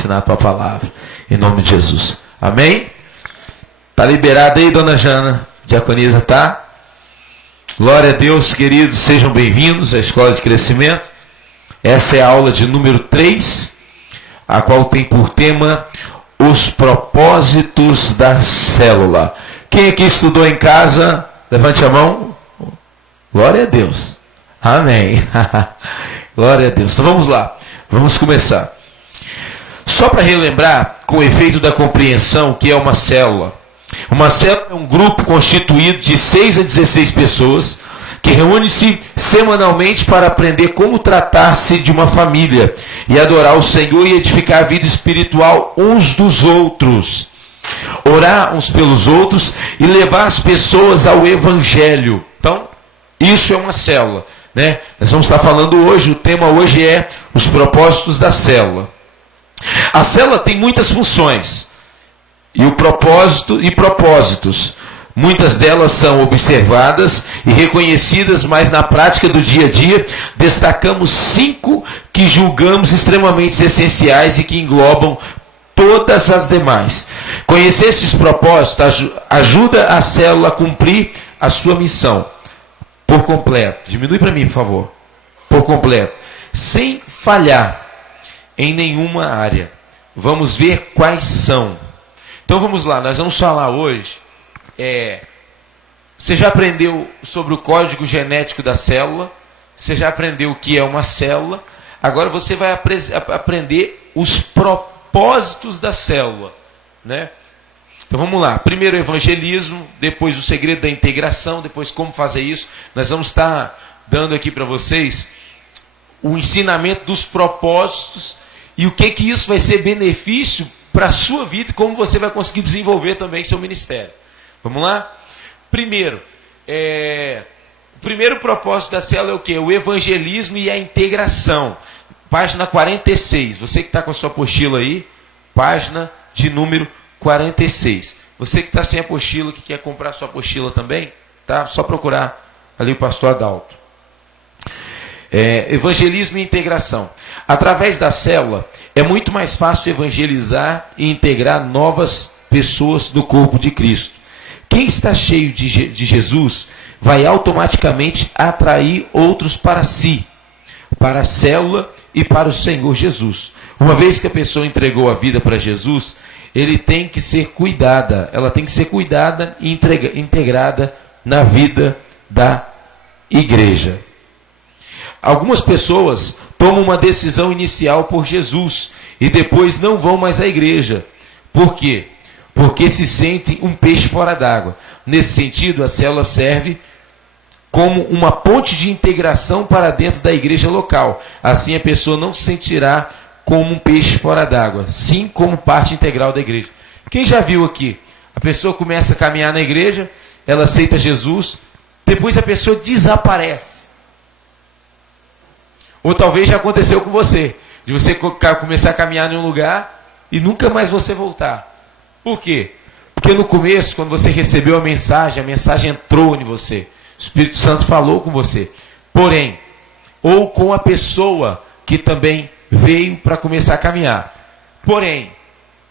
ensinar a tua palavra. Em nome de Jesus. Amém? Tá liberado aí, dona Jana? Diaconisa, tá? Glória a Deus, queridos. Sejam bem-vindos à Escola de Crescimento. Essa é a aula de número 3, a qual tem por tema os propósitos da célula. Quem aqui estudou em casa? Levante a mão. Glória a Deus. Amém. Glória a Deus. Então vamos lá. Vamos começar. Só para relembrar, com o efeito da compreensão, que é uma célula. Uma célula é um grupo constituído de 6 a 16 pessoas que reúne-se semanalmente para aprender como tratar-se de uma família e adorar o Senhor e edificar a vida espiritual uns dos outros. Orar uns pelos outros e levar as pessoas ao Evangelho. Então, isso é uma célula, né? Nós vamos estar falando hoje, o tema hoje é os propósitos da célula. A célula tem muitas funções e propósitos. Muitas delas são observadas e reconhecidas, mas na prática do dia a dia destacamos 5 que julgamos extremamente essenciais e que englobam todas as demais. Conhecer esses propósitos ajuda a célula a cumprir a sua missão por completo. Diminui para mim, por favor. Por completo. Sem falhar em nenhuma área. Vamos ver quais são. Então vamos lá, nós vamos falar hoje. Você já aprendeu sobre o código genético da célula? Você já aprendeu o que é uma célula? Agora você vai aprender os propósitos da célula, né? Então vamos lá. Primeiro o evangelismo, depois o segredo da integração, depois como fazer isso. Nós vamos estar dando aqui para vocês o ensinamento dos propósitos e o que isso vai ser benefício para a sua vida e como você vai conseguir desenvolver também seu ministério. Vamos lá? Primeiro, o primeiro propósito da célula é o quê? O evangelismo e a integração. Página 46. Você que está com a sua apostila aí, página de número 46. Você que está sem apostila, que quer comprar sua apostila também, tá? Só procurar ali o pastor Adalto. Evangelismo e integração. Através da célula, é muito mais fácil evangelizar e integrar novas pessoas do corpo de Cristo. Quem está cheio de Jesus vai automaticamente atrair outros para si, para a célula e para o Senhor Jesus. Uma vez que a pessoa entregou a vida para Jesus, ele tem que ser cuidada, ela tem que ser cuidada e integrada na vida da igreja. Algumas pessoas tomam uma decisão inicial por Jesus e depois não vão mais à igreja. Por quê? Porque se sentem um peixe fora d'água. Nesse sentido, a célula serve como uma ponte de integração para dentro da igreja local. Assim a pessoa não se sentirá como um peixe fora d'água, sim como parte integral da igreja. Quem já viu aqui? A pessoa começa a caminhar na igreja, ela aceita Jesus, depois a pessoa desaparece. Ou talvez já aconteceu com você, de você começar a caminhar em um lugar e nunca mais você voltar. Por quê? Porque no começo, quando você recebeu a mensagem entrou em você. O Espírito Santo falou com você. Porém, ou com a pessoa que também veio para começar a caminhar. Porém,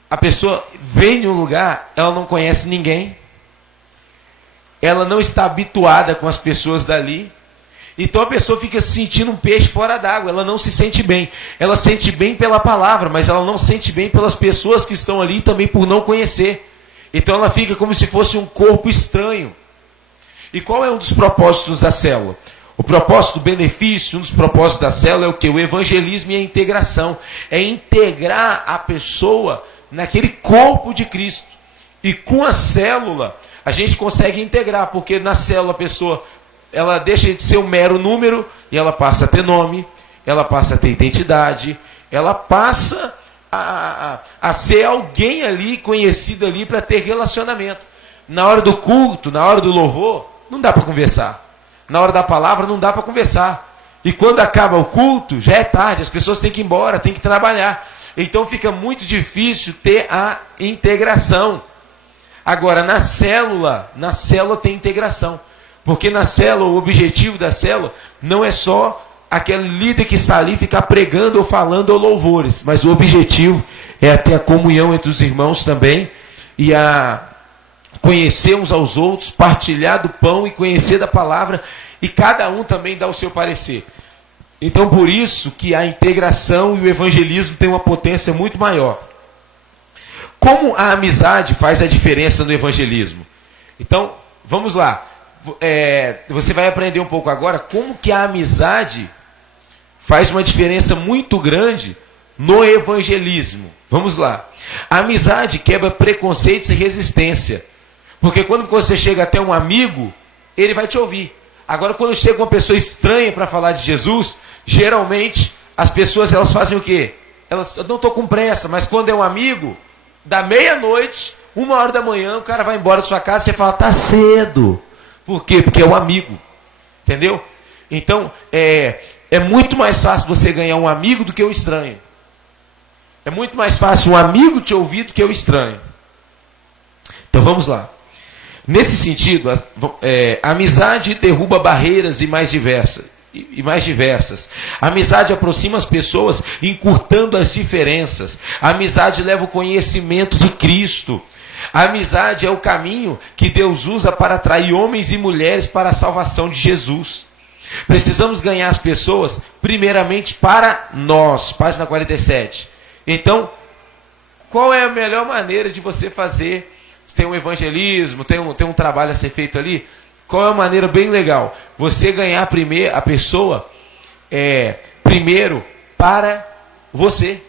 a pessoa vem em um lugar, ela não conhece ninguém. Ela não está habituada com as pessoas dali. Então a pessoa fica se sentindo um peixe fora d'água, ela não se sente bem. Ela sente bem pela palavra, mas ela não se sente bem pelas pessoas que estão ali também por não conhecer. Então ela fica como se fosse um corpo estranho. E qual é um dos propósitos da célula? O propósito, o benefício, um dos propósitos da célula é o quê? O evangelismo e a integração. É integrar a pessoa naquele corpo de Cristo. E com a célula, a gente consegue integrar, porque na célula a pessoa, ela deixa de ser um mero número e ela passa a ter nome, ela passa a ter identidade, ela passa a ser alguém ali, conhecido ali, para ter relacionamento. Na hora do culto, na hora do louvor, não dá para conversar. Na hora da palavra, não dá para conversar. E quando acaba o culto, já é tarde, as pessoas têm que ir embora, têm que trabalhar. Então fica muito difícil ter a integração. Agora, na célula tem integração. Porque na célula, o objetivo da célula não é só aquele líder que está ali ficar pregando ou falando ou louvores, mas o objetivo é ter a comunhão entre os irmãos também e a conhecer uns aos outros, partilhar do pão e conhecer da palavra e cada um também dá o seu parecer. Então, por isso que a integração e o evangelismo têm uma potência muito maior. Como a amizade faz a diferença no evangelismo? Então, vamos lá. Você vai aprender um pouco agora como que a amizade faz uma diferença muito grande no evangelismo. Vamos lá. A amizade quebra preconceitos e resistência. Porque quando você chega até um amigo, ele vai te ouvir. Agora, quando chega uma pessoa estranha para falar de Jesus, geralmente as pessoas elas fazem o quê? Elas não estou com pressa, mas quando é um amigo, da meia-noite, 1h da manhã, o cara vai embora da sua casa e você fala, tá cedo. Por quê? Porque é um amigo. Entendeu? Então, é muito mais fácil você ganhar um amigo do que um estranho. É muito mais fácil um amigo te ouvir do que o estranho. Então vamos lá. Nesse sentido, a amizade derruba barreiras e mais diversas. A amizade aproxima as pessoas, encurtando as diferenças. A amizade leva o conhecimento de Cristo. A amizade é o caminho que Deus usa para atrair homens e mulheres para a salvação de Jesus. Precisamos ganhar as pessoas, primeiramente, para nós. Página 47. Então, qual é a melhor maneira de você fazer? Tem um evangelismo, tem um trabalho a ser feito ali. Qual é a maneira bem legal? Você ganhar a pessoa primeiro para você.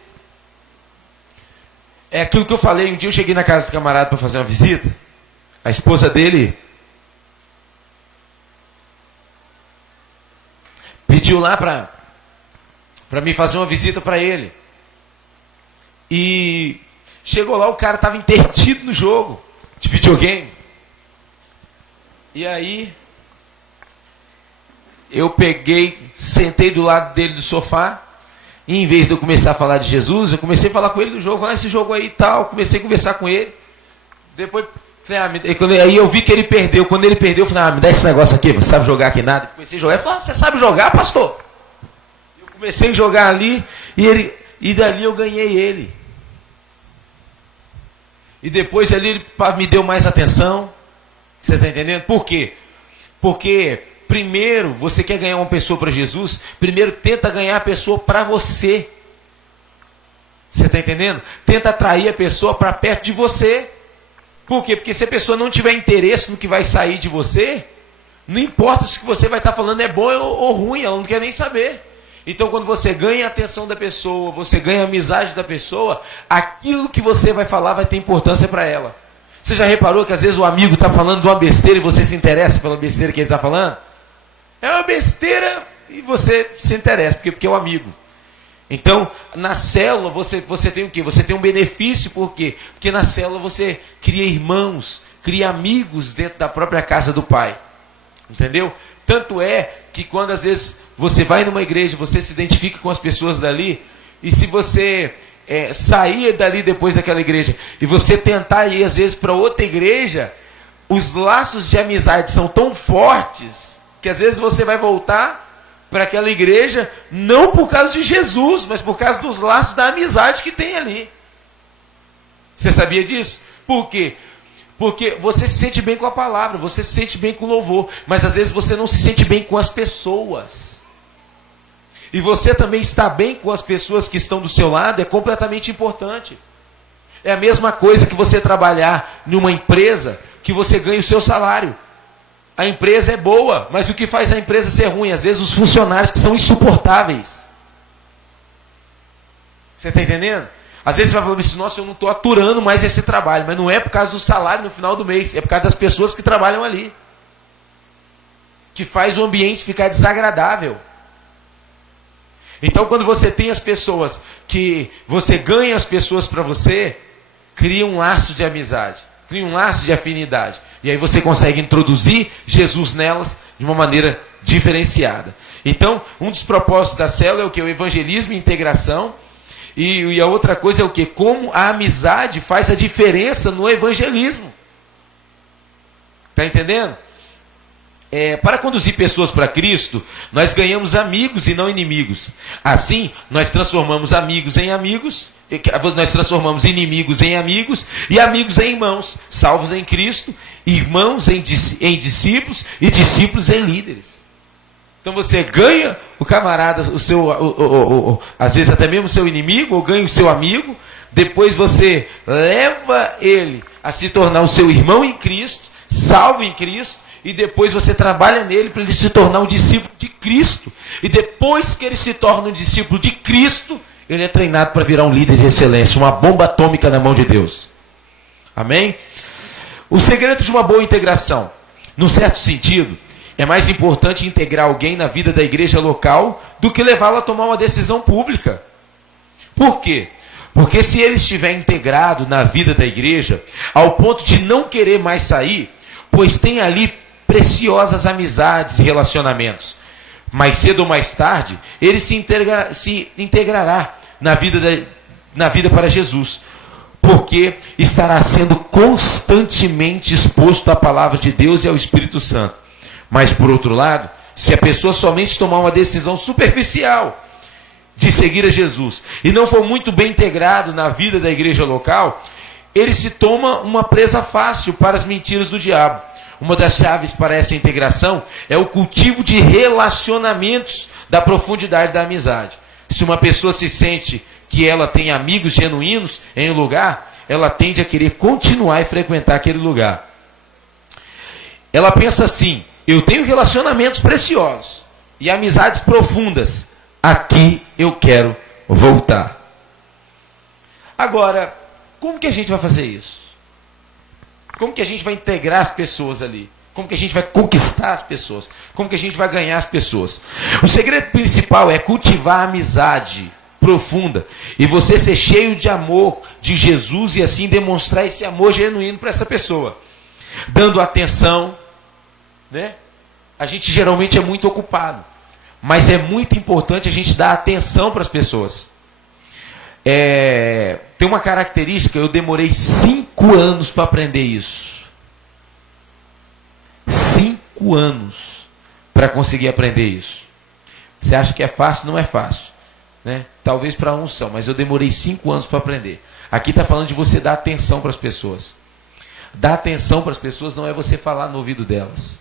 É aquilo que eu falei. Um dia eu cheguei na casa do camarada para fazer uma visita. A esposa dele pediu lá para mim fazer uma visita para ele. E chegou lá, o cara estava intertido no jogo de videogame. E aí, eu sentei do lado dele do sofá, e em vez de eu começar a falar de Jesus, eu comecei a falar com ele do jogo, esse jogo aí e tal, comecei a conversar com ele. Depois, falei, aí eu vi que ele perdeu. Quando ele perdeu, eu falei, me dá esse negócio aqui, você sabe jogar aqui nada? Comecei a jogar, ele falou, você sabe jogar, pastor? Eu comecei a jogar ali, e dali eu ganhei ele. E depois ali ele me deu mais atenção. Você está entendendo? Por quê? Porque primeiro você quer ganhar uma pessoa para Jesus, primeiro tenta ganhar a pessoa para você. Você está entendendo? Tenta atrair a pessoa para perto de você. Por quê? Porque se a pessoa não tiver interesse no que vai sair de você, não importa se o que você vai estar falando é bom ou ruim, ela não quer nem saber. Então, quando você ganha a atenção da pessoa, você ganha a amizade da pessoa, aquilo que você vai falar vai ter importância para ela. Você já reparou que às vezes o amigo está falando de uma besteira e você se interessa pela besteira que ele está falando? É uma besteira e você se interessa, porque é um amigo. Então, na célula você tem o quê? Você tem um benefício, por quê? Porque na célula você cria irmãos, cria amigos dentro da própria casa do Pai. Entendeu? Tanto é que quando às vezes você vai numa igreja, você se identifica com as pessoas dali, e se você sair dali depois daquela igreja, e você tentar ir às vezes para outra igreja, os laços de amizade são tão fortes, que às vezes você vai voltar para aquela igreja, não por causa de Jesus, mas por causa dos laços da amizade que tem ali. Você sabia disso? Por quê? Porque você se sente bem com a palavra, você se sente bem com o louvor, mas às vezes você não se sente bem com as pessoas. E você também estar bem com as pessoas que estão do seu lado é completamente importante. É a mesma coisa que você trabalhar numa empresa que você ganha o seu salário. A empresa é boa, mas o que faz a empresa ser ruim? Às vezes os funcionários que são insuportáveis. Você está entendendo? Às vezes você vai falando assim, nossa, eu não estou aturando mais esse trabalho, mas não é por causa do salário no final do mês, é por causa das pessoas que trabalham ali. Que faz o ambiente ficar desagradável. Então, quando você tem as pessoas, que você ganha as pessoas para você, cria um laço de amizade, cria um laço de afinidade. E aí você consegue introduzir Jesus nelas de uma maneira diferenciada. Então, um dos propósitos da célula é o que? O evangelismo e integração. E a outra coisa é o que? Como a amizade faz a diferença no evangelismo. Está entendendo? para conduzir pessoas para Cristo, nós ganhamos amigos e não inimigos. Assim, nós transformamos amigos em amigos, nós transformamos inimigos em amigos e amigos em irmãos, salvos em Cristo, irmãos em discípulos e discípulos em líderes. Então você ganha o camarada, às vezes até mesmo o seu inimigo, ou ganha o seu amigo, depois você leva ele a se tornar o seu irmão em Cristo, salvo em Cristo, e depois você trabalha nele para ele se tornar um discípulo de Cristo. E depois que ele se torna um discípulo de Cristo, ele é treinado para virar um líder de excelência, uma bomba atômica na mão de Deus. Amém? O segredo de uma boa integração, num certo sentido, é mais importante integrar alguém na vida da igreja local do que levá-lo a tomar uma decisão pública. Por quê? Porque se ele estiver integrado na vida da igreja, ao ponto de não querer mais sair, pois tem ali preciosas amizades e relacionamentos, mais cedo ou mais tarde, ele se integrará na vida para Jesus, porque estará sendo constantemente exposto à palavra de Deus e ao Espírito Santo. Mas, por outro lado, se a pessoa somente tomar uma decisão superficial de seguir a Jesus e não for muito bem integrado na vida da igreja local, ele se toma uma presa fácil para as mentiras do diabo. Uma das chaves para essa integração é o cultivo de relacionamentos da profundidade da amizade. Se uma pessoa se sente que ela tem amigos genuínos em um lugar, ela tende a querer continuar e frequentar aquele lugar. Ela pensa assim: eu tenho relacionamentos preciosos e amizades profundas, aqui eu quero voltar. Agora, como que a gente vai fazer isso? Como que a gente vai integrar as pessoas ali? Como que a gente vai conquistar as pessoas? Como que a gente vai ganhar as pessoas? O segredo principal é cultivar a amizade profunda e você ser cheio de amor de Jesus e assim demonstrar esse amor genuíno para essa pessoa. Dando atenção, né? A gente geralmente é muito ocupado, mas é muito importante a gente dar atenção para as pessoas. Tem uma característica, eu demorei 5 anos para aprender isso. 5 anos para conseguir aprender isso. Você acha que é fácil? Não é fácil, né? Talvez para uns são, mas eu demorei 5 anos para aprender. Aqui está falando de você dar atenção para as pessoas. Dar atenção para as pessoas não é você falar no ouvido delas.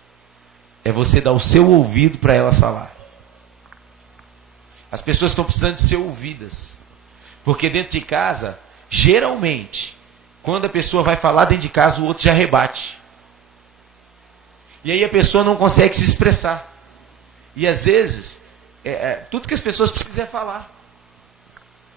É você dar o seu ouvido para elas falar. As pessoas estão precisando de ser ouvidas. Porque dentro de casa, geralmente, quando a pessoa vai falar dentro de casa, o outro já rebate. E aí a pessoa não consegue se expressar. E às vezes, tudo que as pessoas precisam é falar.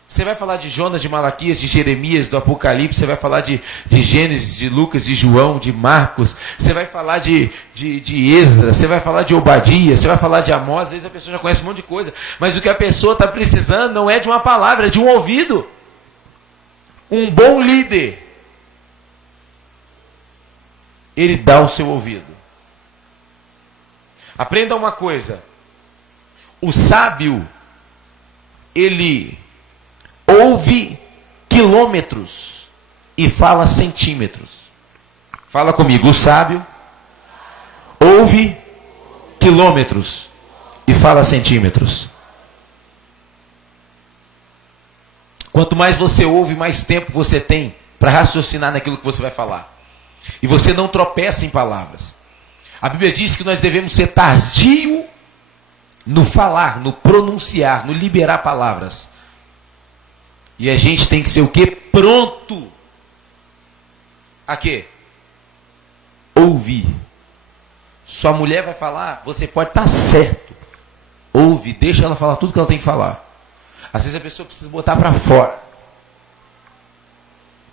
Você vai falar de Jonas, de Malaquias, de Jeremias, do Apocalipse, você vai falar de Gênesis, de Lucas, de João, de Marcos, você vai falar de Esdras, você vai falar de Obadias, você vai falar de Amós, às vezes a pessoa já conhece um monte de coisa, mas o que a pessoa está precisando não é de uma palavra, é de um ouvido. Um bom líder, ele dá o seu ouvido. Aprenda uma coisa, o sábio, ele ouve quilômetros e fala centímetros. Fala comigo, o sábio ouve quilômetros e fala centímetros. Quanto mais você ouve, mais tempo você tem para raciocinar naquilo que você vai falar. E você não tropeça em palavras. A Bíblia diz que nós devemos ser tardio no falar, no pronunciar, no liberar palavras. E a gente tem que ser o quê? Pronto. A quê? Ouvir. Sua mulher vai falar, você pode estar certo. Ouve, deixa ela falar tudo que ela tem que falar. Às vezes a pessoa precisa botar para fora.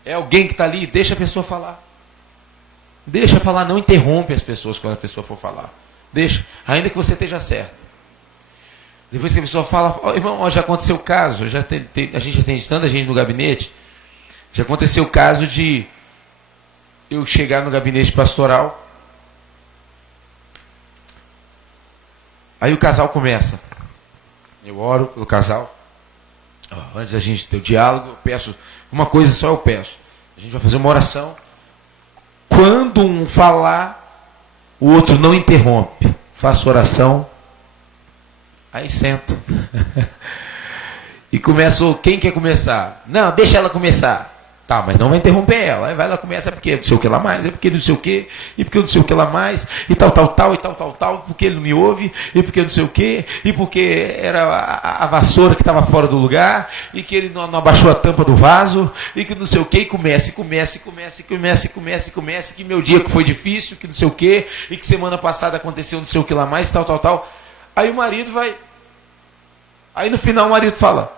É alguém que está ali, deixa a pessoa falar. Deixa falar, não interrompe as pessoas quando a pessoa for falar. Deixa, ainda que você esteja certo. Depois que a pessoa fala, oh, irmão, já aconteceu o caso, a gente já tem tanta gente no gabinete, já aconteceu o caso de eu chegar no gabinete pastoral, aí o casal começa, eu oro pelo casal, antes da gente ter o diálogo, eu peço, uma coisa só eu peço, a gente vai fazer uma oração, quando um falar, o outro não interrompe. faço oração, aí sento. E começo, quem quer começar? Não, deixa ela começar. Tá, mas não vai interromper ela. Aí vai lá, começa, porque não sei o que lá mais, é porque não sei o que, e porque não sei o que lá mais, e tal, e tal, porque ele não me ouve, e porque não sei o que, e porque era a vassoura que estava fora do lugar, e que ele não abaixou a tampa do vaso, e que não sei o que, e começa, que meu dia que foi difícil, que não sei o que, e que semana passada aconteceu não sei o que lá mais, tal. Aí o marido vai. Aí no final o marido fala,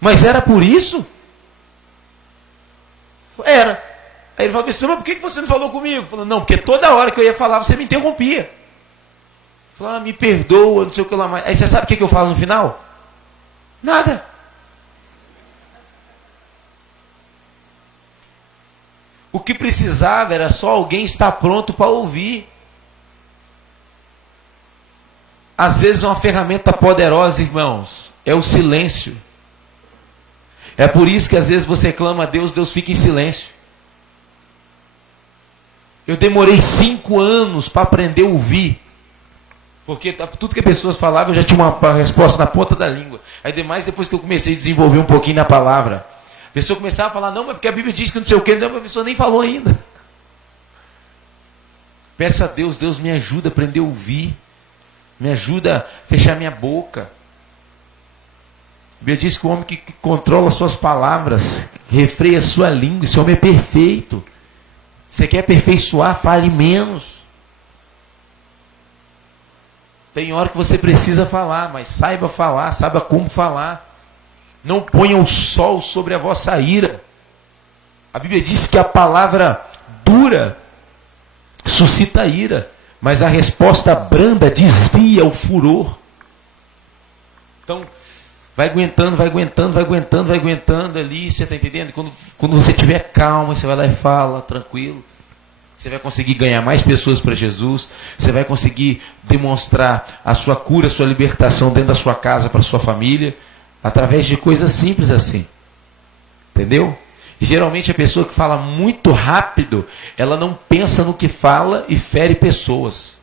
mas era por isso? Era. Aí ele falou assim, mas por que você não falou comigo? Falou, não, porque toda hora que eu ia falar, você me interrompia. Falou, me perdoa, não sei o que lá mais. Aí você sabe o que eu falo no final? Nada. O que precisava era só alguém estar pronto para ouvir. Às vezes uma ferramenta poderosa, irmãos, é o silêncio. É por isso que às vezes você clama a Deus, Deus fica em silêncio. Eu demorei 5 anos para aprender a ouvir. Porque tudo que as pessoas falavam, eu já tinha uma resposta na ponta da língua. Aí depois que eu comecei a desenvolver um pouquinho na palavra, a pessoa começava a falar, não, mas porque a Bíblia diz que não sei o quê, não, a pessoa nem falou ainda. Peça a Deus, Deus me ajuda a aprender a ouvir. Me ajuda a fechar minha boca. A Bíblia diz que o homem que controla suas palavras, refreia sua língua, esse homem é perfeito. Você quer aperfeiçoar, fale menos. Tem hora que você precisa falar, mas saiba falar, saiba como falar. Não ponha o sol sobre a vossa ira. A Bíblia diz que a palavra dura suscita ira, mas a resposta branda desvia o furor. Então, vai aguentando ali, você está entendendo? Quando você estiver calmo, você vai lá e fala, tranquilo. Você vai conseguir ganhar mais pessoas para Jesus. Você vai conseguir demonstrar a sua cura, a sua libertação dentro da sua casa, para a sua família, através de coisas simples assim. Entendeu? E geralmente a pessoa que fala muito rápido, ela não pensa no que fala e fere pessoas.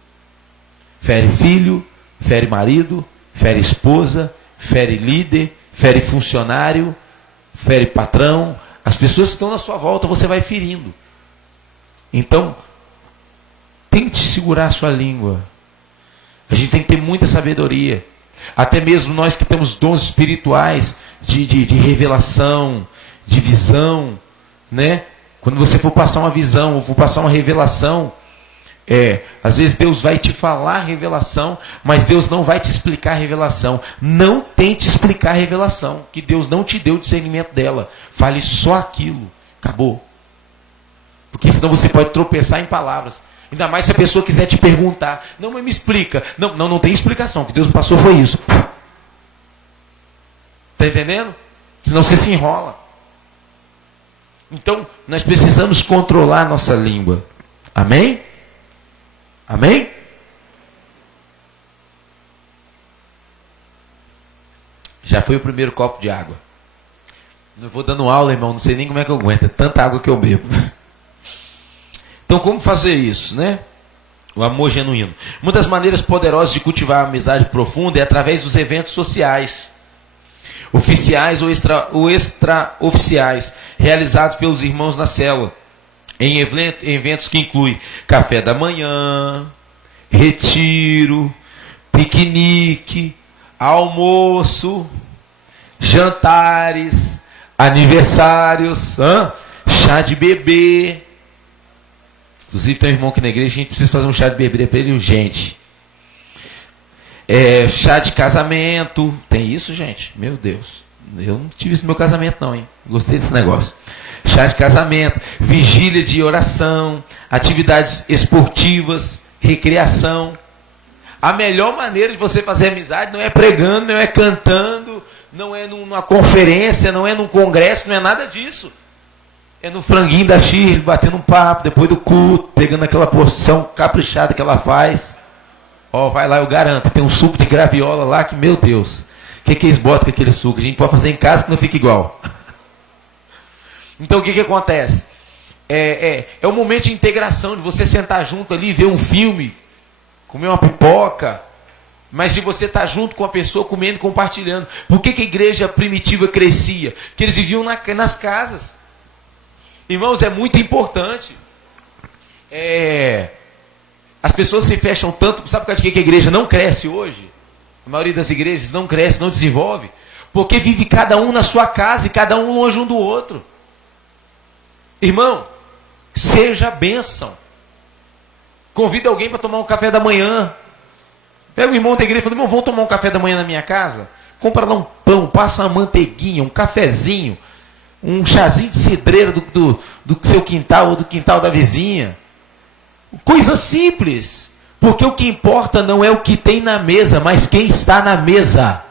Fere filho, fere marido, fere esposa, fere líder, fere funcionário, fere patrão. As pessoas que estão na sua volta, você vai ferindo. Então, tente segurar a sua língua. A gente tem que ter muita sabedoria. Até mesmo nós que temos dons espirituais de revelação, de visão, né? Quando você for passar uma visão, ou for passar uma revelação, às vezes Deus vai te falar a revelação, mas Deus não vai te explicar a revelação. Não tente explicar a revelação, que Deus não te deu o discernimento dela. Fale só aquilo. Acabou. Porque senão você pode tropeçar em palavras. Ainda mais se a pessoa quiser te perguntar. Não, mas me explica. Não tem explicação. O que Deus me passou foi isso. Está entendendo? Senão você se enrola. Então, nós precisamos controlar a nossa língua. Amém? Amém? Já foi o primeiro copo de água. Não vou dando aula, irmão. Não sei nem como é que eu aguento. É tanta água que eu bebo. Então, como fazer isso, né? O amor genuíno. Uma das maneiras poderosas de cultivar a amizade profunda é através dos eventos sociais, oficiais ou extraoficiais, realizados pelos irmãos na célula, em eventos que incluem café da manhã, retiro, piquenique, almoço, jantares, aniversários, chá de bebê. Inclusive tem um irmão aqui na igreja, a gente precisa fazer um chá de bebê para ele urgente. Chá de casamento. Tem isso, gente? Meu Deus. Eu não tive isso no meu casamento não, hein? Gostei desse negócio. Chá de casamento, vigília de oração, atividades esportivas, recreação. A melhor maneira de você fazer amizade não é pregando, não é cantando, não é numa conferência, não é num congresso, não é nada disso. É no franguinho da Shirley, batendo um papo, depois do culto, pegando aquela porção caprichada que ela faz. Vai lá, eu garanto, tem um suco de graviola lá que, meu Deus, o que eles botam com aquele suco? A gente pode fazer em casa que não fica igual. Então o que acontece? É um momento de integração, de você sentar junto ali e ver um filme comer uma pipoca. Mas se você está junto com a pessoa, comendo e compartilhando. Por que a igreja primitiva crescia? Porque eles viviam nas casas. Irmãos, é muito importante. As pessoas se fecham tanto. Sabe por causa de que a igreja não cresce hoje? A maioria das igrejas não cresce, não desenvolve. Porque vive cada um na sua casa e cada um longe um do outro. Irmão, seja bênção. Convida alguém para tomar um café da manhã. Pega o irmão da igreja e fala, irmão, vamos tomar um café da manhã na minha casa? Compra lá um pão, passa uma manteiguinha, um cafezinho, um chazinho de cidreira do seu quintal ou do quintal da vizinha. Coisa simples. Porque o que importa não é o que tem na mesa, mas quem está na mesa.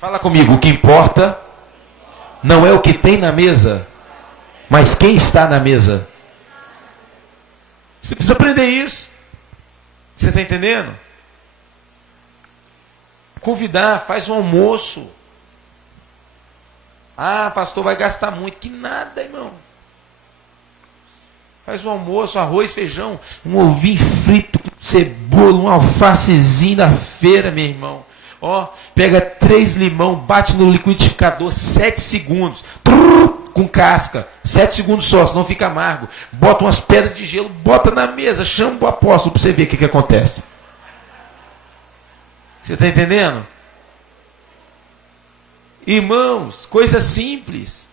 Fala comigo, o que importa não é o que tem na mesa, mas quem está na mesa. Você precisa aprender isso. Você está entendendo? Convidar, faz um almoço. Ah, pastor, vai gastar muito. Que nada, irmão. Faz um almoço, arroz, feijão, um ovinho frito com cebola, um alfacezinho da feira, meu irmão. Ó, pega 3 limão, bate no liquidificador 7 segundos. Com casca. 7 segundos só, senão fica amargo. Bota umas pedras de gelo, bota na mesa, chama o apóstolo para você ver o que acontece. Você está entendendo? Irmãos, coisa simples.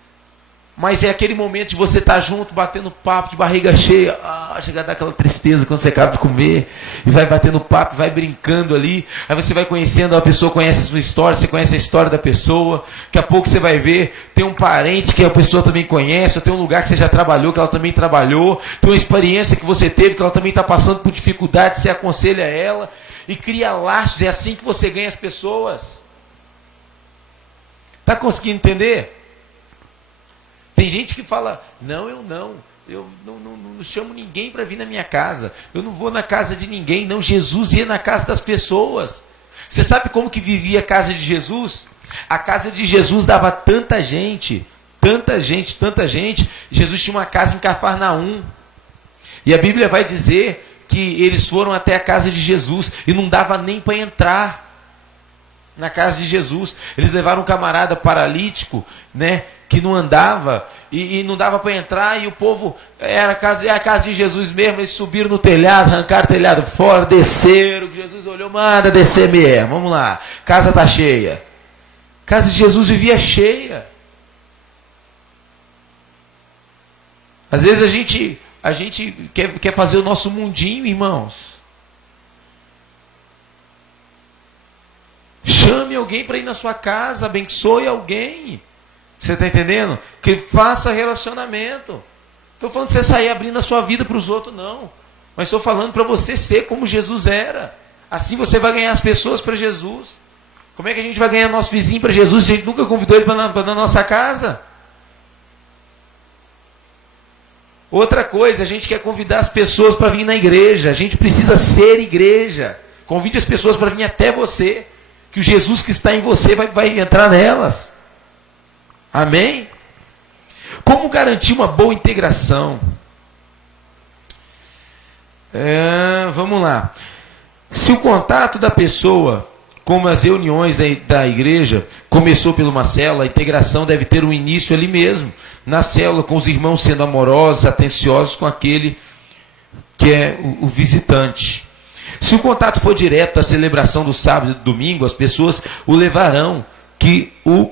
Mas é aquele momento de você estar junto, batendo papo, de barriga cheia. Chega a dar aquela tristeza quando você acaba de comer. E vai batendo papo, vai brincando ali. Aí você vai conhecendo, a pessoa conhece a sua história, você conhece a história da pessoa. Daqui a pouco você vai ver, tem um parente que a pessoa também conhece, ou tem um lugar que você já trabalhou, que ela também trabalhou. Tem uma experiência que você teve, que ela também está passando por dificuldade, você aconselha ela. E cria laços, é assim que você ganha as pessoas. Está conseguindo entender? Tem gente que fala, eu não chamo ninguém para vir na minha casa. Eu não vou na casa de ninguém. Não, Jesus ia na casa das pessoas. Você sabe como que vivia a casa de Jesus? A casa de Jesus dava tanta gente. Jesus tinha uma casa em Cafarnaum. E a Bíblia vai dizer que eles foram até a casa de Jesus e não dava nem para entrar na casa de Jesus. Eles levaram um camarada paralítico, né, que não andava e não dava para entrar, e o povo, era a casa de Jesus mesmo. Eles subiram no telhado, arrancaram o telhado fora, desceram. Jesus olhou, manda descer mesmo, vamos lá, casa está cheia. A casa de Jesus vivia cheia. Às vezes a gente quer fazer o nosso mundinho, irmãos. Chame alguém para ir na sua casa, abençoe alguém. Você está entendendo? Que faça relacionamento. Estou falando de você sair abrindo a sua vida para os outros, não. Mas estou falando para você ser como Jesus era. Assim você vai ganhar as pessoas para Jesus. Como é que a gente vai ganhar nosso vizinho para Jesus se a gente nunca convidou ele para na nossa casa? Outra coisa, a gente quer convidar as pessoas para vir na igreja. A gente precisa ser igreja. Convide as pessoas para vir até você. Que o Jesus que está em você vai entrar nelas. Amém? Como garantir uma boa integração? Vamos lá. Se o contato da pessoa, como as reuniões da igreja, começou por uma célula, a integração deve ter um início ali mesmo, na célula, com os irmãos sendo amorosos, atenciosos com aquele que é o visitante. Se o contato for direto da celebração do sábado e do domingo, as pessoas o levarão, que o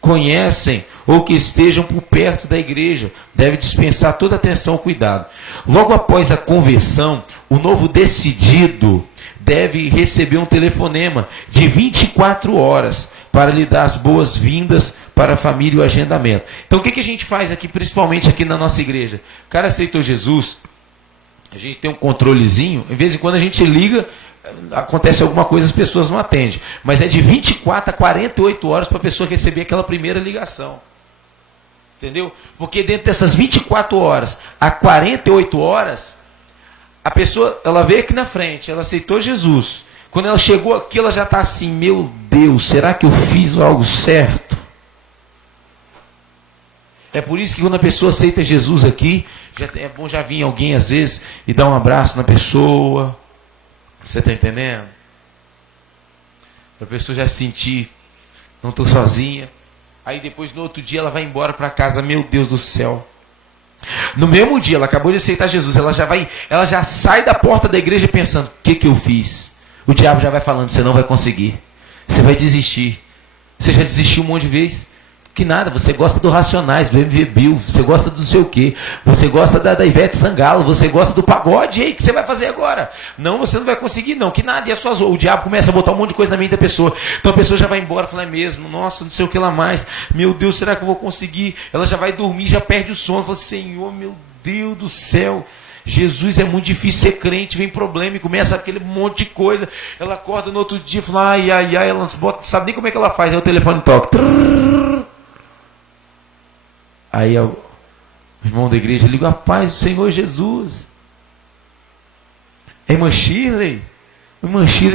conhecem ou que estejam por perto da igreja. Deve dispensar toda atenção e cuidado. Logo após a conversão, o novo decidido deve receber um telefonema de 24 horas para lhe dar as boas-vindas para a família e o agendamento. Então o que a gente faz aqui, principalmente aqui na nossa igreja? O cara aceitou Jesus, a gente tem um controlezinho, de vez em quando a gente liga, acontece alguma coisa, as pessoas não atendem. Mas é de 24 a 48 horas para a pessoa receber aquela primeira ligação. Entendeu? Porque dentro dessas 24 horas a 48 horas, a pessoa, ela veio aqui na frente, ela aceitou Jesus. Quando ela chegou aqui, ela já está assim, meu Deus, será que eu fiz algo certo? É por isso que quando a pessoa aceita Jesus aqui, é bom já vir alguém às vezes e dar um abraço na pessoa. Você está entendendo? A pessoa já sentir, não estou sozinha. Aí depois no outro dia ela vai embora para casa, meu Deus do céu. No mesmo dia, ela acabou de aceitar Jesus, ela já sai da porta da igreja pensando, o que eu fiz? O diabo já vai falando, você não vai conseguir. Você vai desistir. Você já desistiu um monte de vezes. Que nada, você gosta do Racionais, do MV Bill, você gosta do não sei o quê, você gosta da Ivete Sangalo, você gosta do pagode, aí, o que você vai fazer agora? Não, você não vai conseguir não, que nada, e a sua o diabo começa a botar um monte de coisa na mente da pessoa, então a pessoa já vai embora, fala, é mesmo, nossa, não sei o que lá mais, meu Deus, será que eu vou conseguir? Ela já vai dormir, já perde o sono, fala, Senhor, meu Deus do céu, Jesus, é muito difícil ser crente, vem problema e começa aquele monte de coisa, ela acorda no outro dia, fala, ai, ela não sabe nem como é que ela faz, aí o telefone toca, aí o irmão da igreja liga, a paz do Senhor Jesus. Irmã Shirley,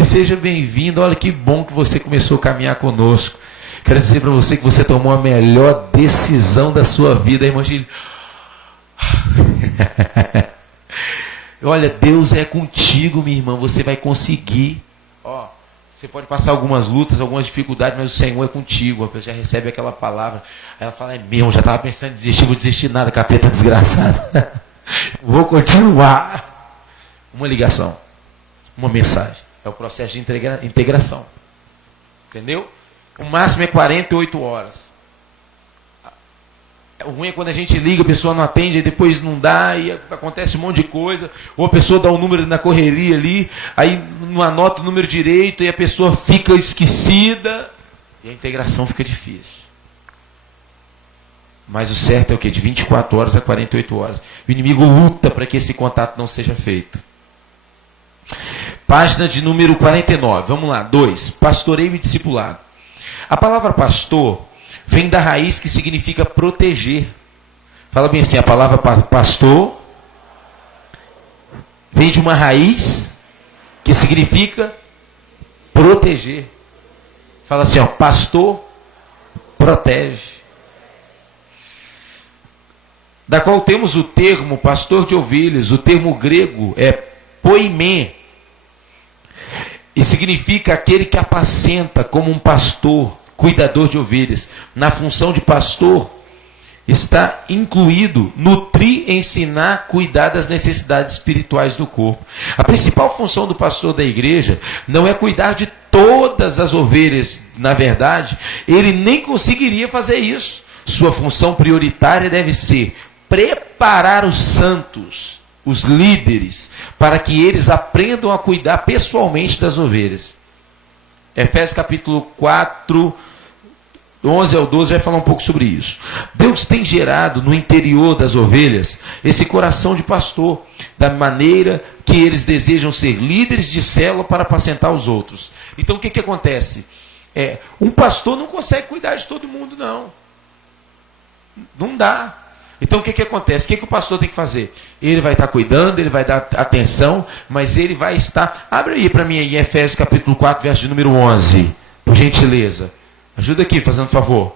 seja bem-vindo. Olha que bom que você começou a caminhar conosco. Quero dizer para você que você tomou a melhor decisão da sua vida, irmã Shirley. Olha, Deus é contigo, minha irmã, você vai conseguir. Ó, você pode passar algumas lutas, algumas dificuldades, mas o Senhor é contigo. A pessoa já recebe aquela palavra. Aí ela fala, é mesmo, já estava pensando em desistir, vou desistir nada, capeta desgraçado. Vou continuar. Uma ligação, uma mensagem. É o processo de integração. Entendeu? O máximo é 48 horas. O ruim é quando a gente liga, a pessoa não atende, aí depois não dá, e acontece um monte de coisa, ou a pessoa dá um número na correria ali, aí não anota o número direito, e a pessoa fica esquecida, e a integração fica difícil. Mas o certo é o quê? De 24 horas a 48 horas. O inimigo luta para que esse contato não seja feito. Página de número 49, vamos lá, 2, pastoreio e discipulado. A palavra pastor vem da raiz que significa proteger. Fala bem assim, a palavra pastor vem de uma raiz que significa proteger. Fala assim, ó, pastor protege. Da qual temos o termo pastor de ovelhas, o termo grego é poimê, e significa aquele que apacenta como um pastor, cuidador de ovelhas. Na função de pastor está incluído nutrir, ensinar, cuidar das necessidades espirituais do corpo. A principal função do pastor da igreja não é cuidar de todas as ovelhas. Na verdade, ele nem conseguiria fazer isso. Sua função prioritária deve ser preparar os santos, os líderes, para que eles aprendam a cuidar pessoalmente das ovelhas. Efésios capítulo 4, 11 ao 12 vai falar um pouco sobre isso. Deus tem gerado no interior das ovelhas esse coração de pastor, da maneira que eles desejam ser líderes de célula para apacentar os outros. Então o que acontece? Um pastor não consegue cuidar de todo mundo, não. Não dá. Então o que acontece? O que o pastor tem que fazer? Ele vai estar cuidando, ele vai dar atenção, mas ele vai estar... Abre aí para mim aí, Efésios capítulo 4, verso de número 11, por gentileza. Ajuda aqui, fazendo favor.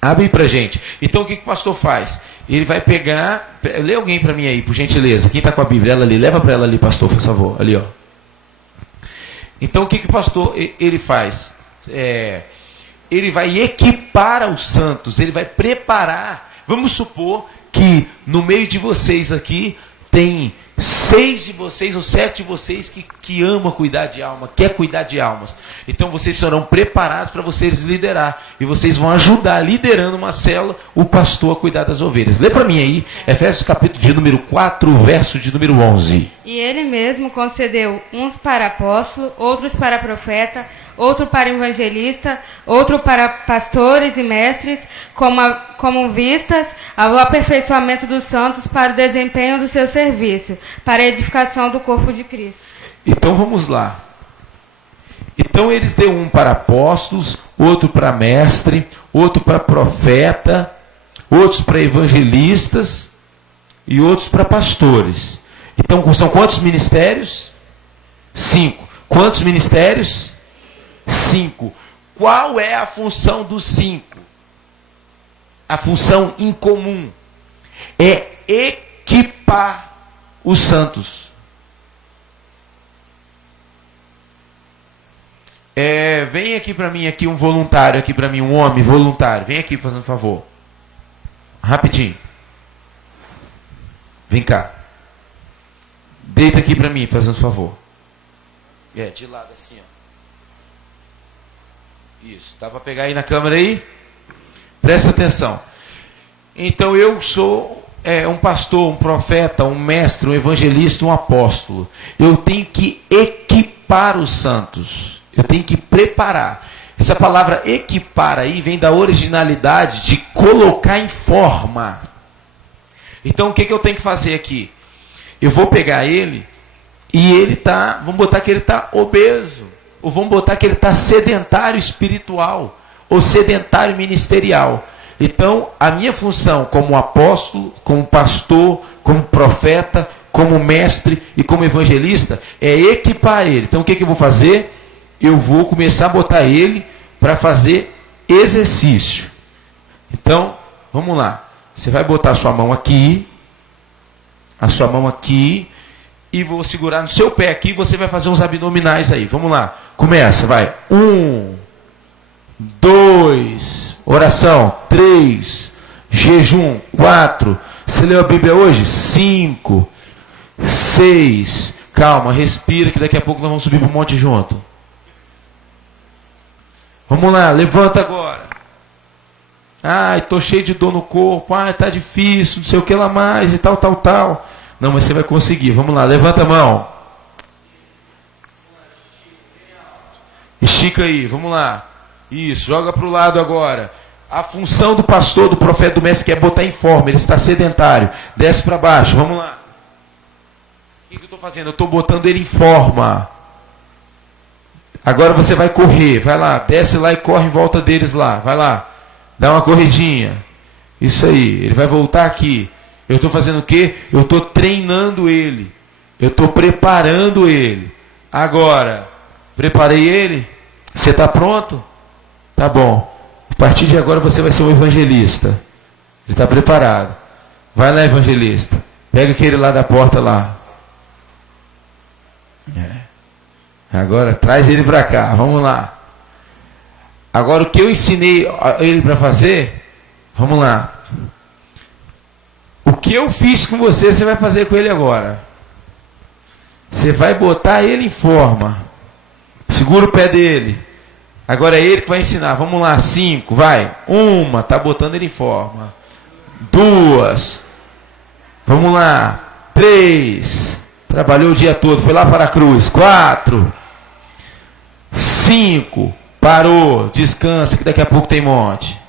Abre aí para gente. Então o que o pastor faz? Ele vai pegar... Lê alguém para mim aí, por gentileza. Quem está com a Bíblia? Ela ali. Leva para ela ali, pastor, por favor. Ali, ó. Então o que o pastor ele faz? Ele vai equipar os santos, ele vai preparar. Vamos supor que no meio de vocês aqui tem 6 de vocês ou 7 de vocês que amam cuidar de alma, quer cuidar de almas. Então vocês serão preparados para vocês liderar. E vocês vão ajudar, liderando uma célula, o pastor a cuidar das ovelhas. Lê para mim aí, Efésios capítulo de número 4, verso de número 11. E ele mesmo concedeu uns para apóstolo, outros para profeta, outro para evangelista, outro para pastores e mestres, como vistas ao aperfeiçoamento dos santos para o desempenho do seu serviço, para a edificação do corpo de Cristo. Então vamos lá. Então eles deu um para apóstolos, outro para mestre, outro para profeta, outros para evangelistas e outros para pastores. Então são quantos ministérios? 5. Quantos ministérios? 5. Qual é a função dos 5? A função incomum é equipar os santos. Vem aqui para mim, aqui um voluntário, aqui para mim, um homem voluntário. Vem aqui, fazendo favor. Rapidinho. Vem cá. Deita aqui para mim, fazendo favor. De lado assim, ó. Isso, dá para pegar aí na câmera aí? Presta atenção. Então eu sou um pastor, um profeta, um mestre, um evangelista, um apóstolo. Eu tenho que equipar os santos. Eu tenho que preparar. Essa palavra equipar aí vem da originalidade de colocar em forma. Então o que eu tenho que fazer aqui? Eu vou pegar ele e ele tá, vamos botar que ele está obeso, ou vamos botar que ele está sedentário espiritual, ou sedentário ministerial. Então a minha função como apóstolo, como pastor, como profeta, como mestre e como evangelista é equipar ele. Então o que eu vou fazer? Eu vou começar a botar ele para fazer exercício. Então, vamos lá. Você vai botar a sua mão aqui, e vou segurar no seu pé aqui, você vai fazer uns abdominais aí. Vamos lá. Começa, vai. 1, 2, oração. 3, jejum. 4. Você leu a Bíblia hoje? 5, 6. Calma, respira que daqui a pouco nós vamos subir para o monte junto. Vamos lá, levanta agora. Ai, estou cheio de dor no corpo. Ai, está difícil, não sei o que lá mais e tal. Não, mas você vai conseguir. Vamos lá, levanta a mão. Estica aí, vamos lá. Isso, joga para o lado agora. A função do pastor, do profeta, do mestre, é botar em forma. Ele está sedentário. Desce para baixo, vamos lá. O que eu estou fazendo? Eu estou botando ele em forma. Agora você vai correr, vai lá, desce lá e corre em volta deles lá, vai lá, dá uma corridinha, isso aí, ele vai voltar aqui. Eu estou fazendo o quê? Eu estou treinando ele, eu estou preparando ele. Agora, preparei ele, você está pronto? Tá bom, a partir de agora você vai ser um evangelista, ele está preparado. Vai lá, evangelista, pega aquele lá da porta lá. Agora traz ele para cá, vamos lá. Agora o que eu ensinei ele para fazer, vamos lá. O que eu fiz com você, você vai fazer com ele agora. Você vai botar ele em forma. Segura o pé dele. Agora é ele que vai ensinar. Vamos lá, 5, vai. 1, tá botando ele em forma. 2. Vamos lá. 3. Trabalhou o dia todo, foi lá para a cruz. 4. 5, parou, descansa, que daqui a pouco tem monte.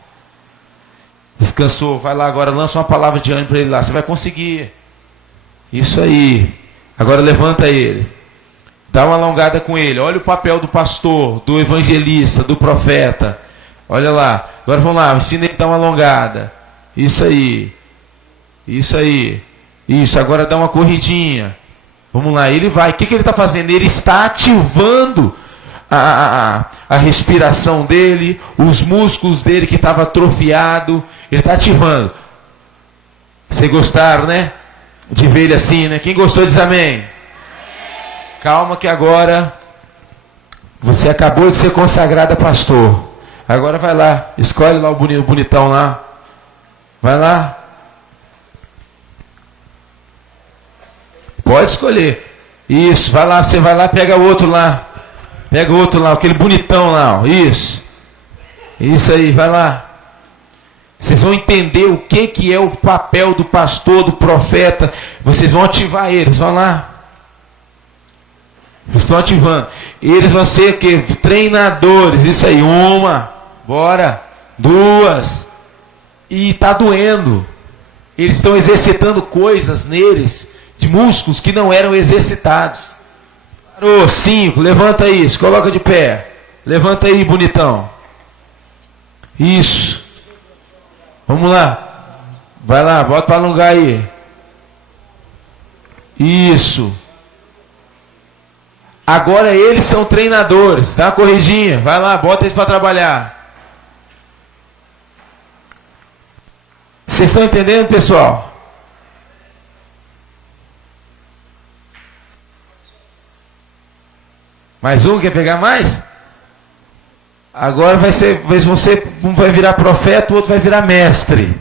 Descansou, vai lá agora, lança uma palavra de ânimo para ele lá, você vai conseguir. Isso aí. Agora levanta ele. Dá uma alongada com ele. Olha o papel do pastor, do evangelista, do profeta. Olha lá. Agora vamos lá, ensina ele a dar uma alongada. Isso aí. Isso aí. Isso, agora dá uma corridinha. Vamos lá, ele vai. O que ele está fazendo? Ele está ativando a respiração dele, os músculos dele que estavam atrofiados, ele está ativando. Vocês gostaram, né? De ver ele assim, né? Quem gostou diz amém. Calma que agora você acabou de ser consagrado a pastor. Agora vai lá, escolhe lá o bonitão lá. Vai lá. Pode escolher. Isso, vai lá, você vai lá, pega o outro lá. Pega o outro lá, aquele bonitão lá, ó. Isso. Isso aí, vai lá. Vocês vão entender o que é o papel do pastor, do profeta. Vocês vão ativar eles, vão lá. Eles estão ativando. Eles vão ser o quê? Treinadores. Isso aí, 1, bora. 2. E está doendo. Eles estão exercitando coisas neles, de músculos que não eram exercitados. Parou, 5, levanta isso, coloca de pé. Levanta aí, bonitão. Isso. Vamos lá. Vai lá, bota para alongar aí. Isso. Agora eles são treinadores. Dá uma corridinha. Vai lá, bota eles para trabalhar. Vocês estão entendendo, pessoal? Mais um quer pegar mais? Agora um vai virar profeta, o outro vai virar mestre.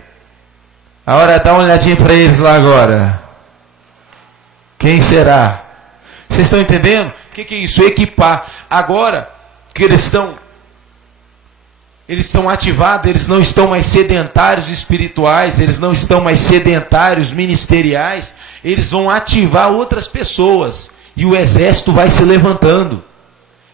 A hora, dá uma olhadinha para eles lá agora. Quem será? Vocês estão entendendo? O que é isso? Equipar. Agora que eles estão ativados, eles não estão mais sedentários espirituais, eles não estão mais sedentários ministeriais, eles vão ativar outras pessoas. E o exército vai se levantando.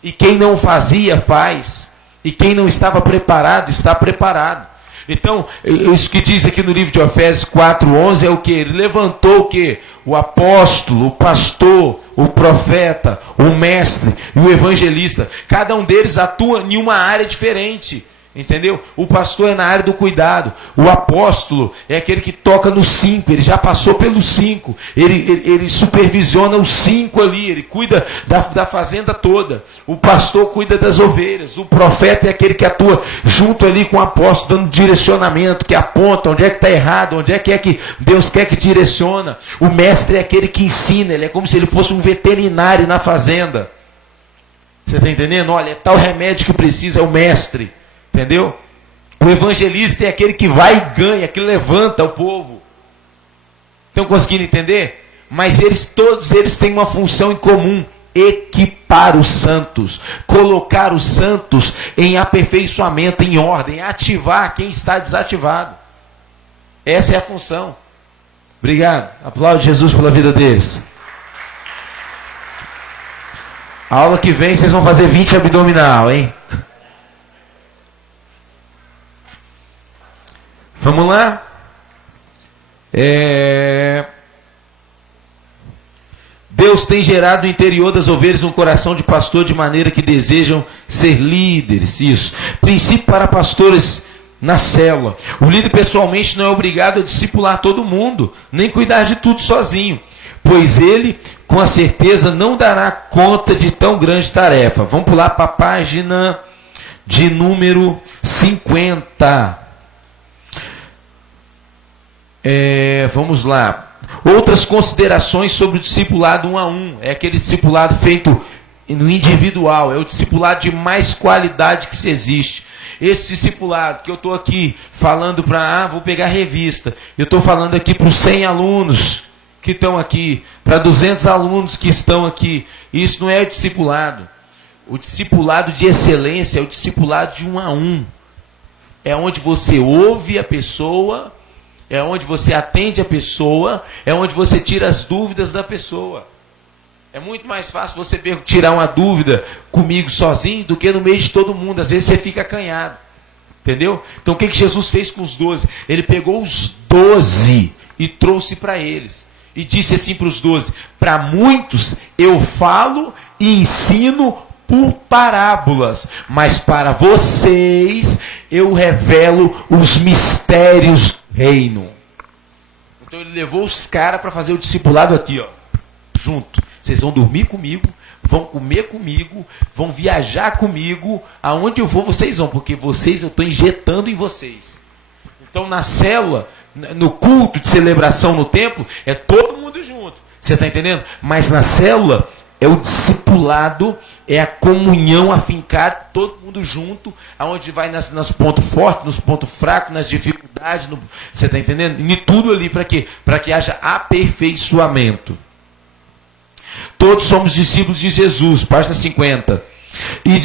E quem não fazia, faz. E quem não estava preparado, está preparado. Então, isso que diz aqui no livro de Efésios 4:11 é o que? Ele levantou o que? O apóstolo, o pastor, o profeta, o mestre e o evangelista. Cada um deles atua em uma área diferente. Entendeu? O pastor é na área do cuidado. O apóstolo é aquele que toca nos 5. Ele já passou pelos 5. Ele supervisiona os 5 ali. Ele cuida da fazenda toda. O pastor cuida das ovelhas. O profeta é aquele que atua junto ali com o apóstolo, dando direcionamento, que aponta onde é que está errado, onde é que Deus quer que direciona. O mestre é aquele que ensina. Ele é como se ele fosse um veterinário na fazenda. Você está entendendo? Olha, é tal remédio que precisa, é o mestre. Entendeu? O evangelista é aquele que vai e ganha, que levanta o povo. Estão conseguindo entender? Mas todos eles têm uma função em comum: equipar os santos, colocar os santos em aperfeiçoamento, em ordem, ativar quem está desativado. Essa é a função. Obrigado. Aplaude Jesus pela vida deles. A aula que vem vocês vão fazer 20 abdominal, hein? Vamos lá? Deus tem gerado no interior das ovelhas um coração de pastor, de maneira que desejam ser líderes. Isso. Princípio para pastores na célula. O líder pessoalmente não é obrigado a discipular todo mundo, nem cuidar de tudo sozinho, pois ele, com a certeza, não dará conta de tão grande tarefa. Vamos pular para a página de número 50. Vamos lá. Outras considerações sobre o discipulado 1 a 1. É aquele discipulado feito no individual. É o discipulado de mais qualidade que se existe. Esse discipulado que eu estou aqui falando para... vou pegar a revista. Eu estou falando aqui para os 100 alunos que estão aqui. Para 200 alunos que estão aqui. Isso não é o discipulado. O discipulado de excelência é o discipulado de 1 a 1. É onde você ouve a pessoa... É onde você atende a pessoa, é onde você tira as dúvidas da pessoa. É muito mais fácil você tirar uma dúvida comigo sozinho do que no meio de todo mundo. Às vezes você fica acanhado. Entendeu? Então o que Jesus fez com os 12? Ele pegou os 12 e trouxe para eles. E disse assim para os 12: para muitos eu falo e ensino por parábolas, mas para vocês eu revelo os mistérios do reino. Então ele levou os caras para fazer o discipulado aqui, ó, junto. Vocês vão dormir comigo, vão comer comigo, vão viajar comigo, aonde eu vou vocês vão, porque vocês eu estou injetando em vocês. Então na célula, no culto de celebração no templo, é todo mundo junto. Você está entendendo? Mas na célula é o discipulado, é a comunhão afincada, todo mundo junto, aonde vai nos pontos fortes, nos pontos fracos, nas dificuldades, você está entendendo? E tudo ali para quê? Para que haja aperfeiçoamento. Todos somos discípulos de Jesus, página 50. E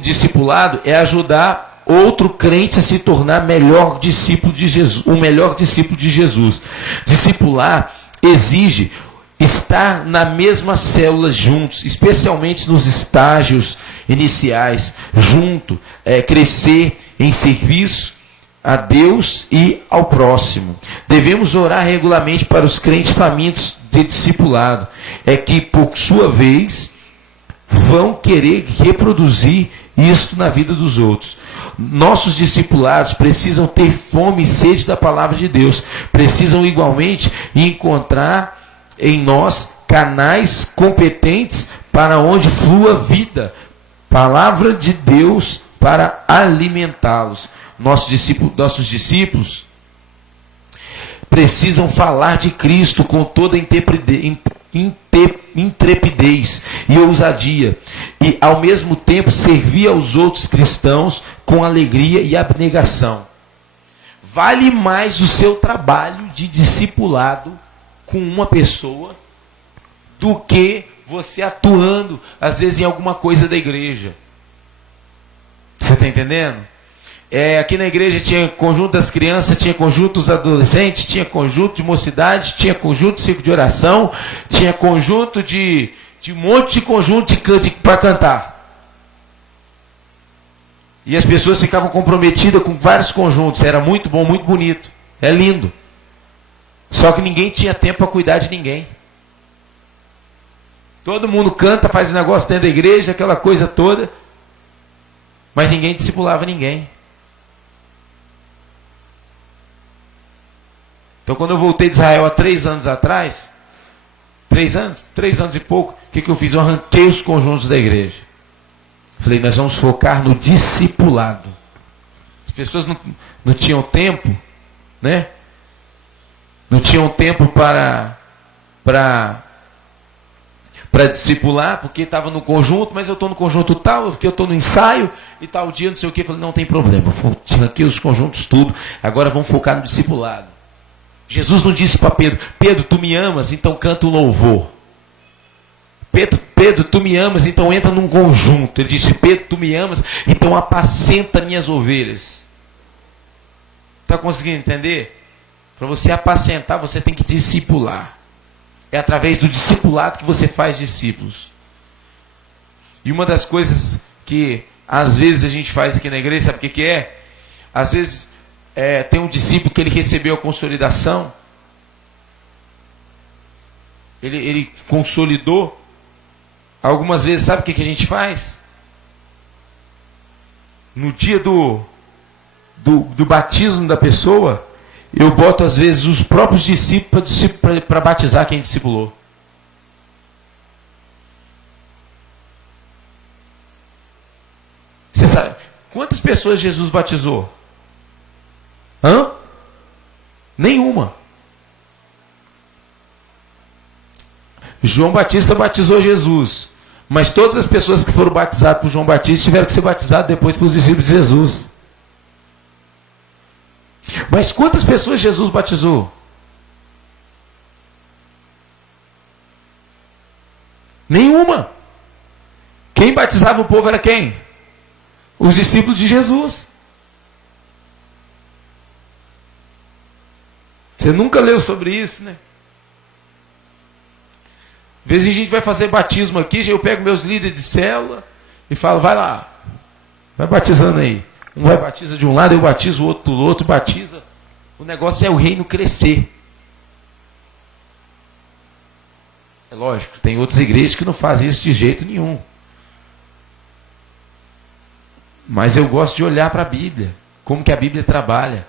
discipulado é ajudar outro crente a se tornar melhor discípulo de Jesus, o melhor discípulo de Jesus. Discipular exige estar na mesma célula juntos, especialmente nos estágios iniciais, junto, crescer em serviço a Deus e ao próximo. Devemos orar regularmente para os crentes famintos de discipulado, que por sua vez vão querer reproduzir isto na vida dos outros. Nossos discipulados precisam ter fome e sede da palavra de Deus, precisam igualmente encontrar em nós canais competentes para onde flua vida, palavra de Deus para alimentá-los. Nossos discípulos precisam falar de Cristo com toda interpretação intrepidez e ousadia, e ao mesmo tempo servia aos outros cristãos com alegria e abnegação. Vale mais o seu trabalho de discipulado com uma pessoa do que você atuando, às vezes, em alguma coisa da igreja. Você está entendendo? Aqui na igreja tinha conjunto das crianças, tinha conjunto dos adolescentes, tinha conjunto de mocidade, tinha conjunto de ciclo de oração, tinha conjunto de um monte de conjunto para cantar. E as pessoas ficavam comprometidas com vários conjuntos. Era muito bom, muito bonito. É lindo. Só que ninguém tinha tempo para cuidar de ninguém. Todo mundo canta, faz negócio dentro da igreja, aquela coisa toda. Mas ninguém discipulava ninguém. Então, quando eu voltei de Israel há 3 anos atrás, 3 anos e pouco, o que eu fiz? Eu arranquei os conjuntos da igreja. Falei, nós vamos focar no discipulado. As pessoas não tinham tempo, né? Não tinham tempo para discipular, porque estava no conjunto, mas eu estou no conjunto tal, porque eu estou no ensaio, e tal dia, não sei o que. Falei, não tem problema, arranquei os conjuntos tudo, agora vamos focar no discipulado. Jesus não disse para Pedro, Pedro, tu me amas, então canta um louvor. Pedro, tu me amas, então entra num conjunto. Ele disse, Pedro, tu me amas, então apacenta minhas ovelhas. Está conseguindo entender? Para você apacentar, você tem que discipular. É através do discipulado que você faz discípulos. E uma das coisas que às vezes a gente faz aqui na igreja, sabe o que é? Às vezes tem um discípulo que ele recebeu a consolidação. Ele consolidou. Algumas vezes, sabe o que a gente faz? No dia do batismo da pessoa, eu boto às vezes os próprios discípulos para batizar quem discipulou. Você sabe quantas pessoas Jesus batizou? Nenhuma. João Batista batizou Jesus, mas todas as pessoas que foram batizadas por João Batista tiveram que ser batizadas depois pelos discípulos de Jesus. Mas quantas pessoas Jesus batizou? Nenhuma. Quem batizava o povo era quem? Os discípulos de Jesus. Você nunca leu sobre isso, né? Às vezes a gente vai fazer batismo aqui, eu pego meus líderes de célula e falo, vai lá, vai batizando aí. Um vai batiza de um lado, eu batizo o outro do outro, batiza. O negócio é o reino crescer. É lógico, tem outras igrejas que não fazem isso de jeito nenhum. Mas eu gosto de olhar para a Bíblia, como que a Bíblia trabalha.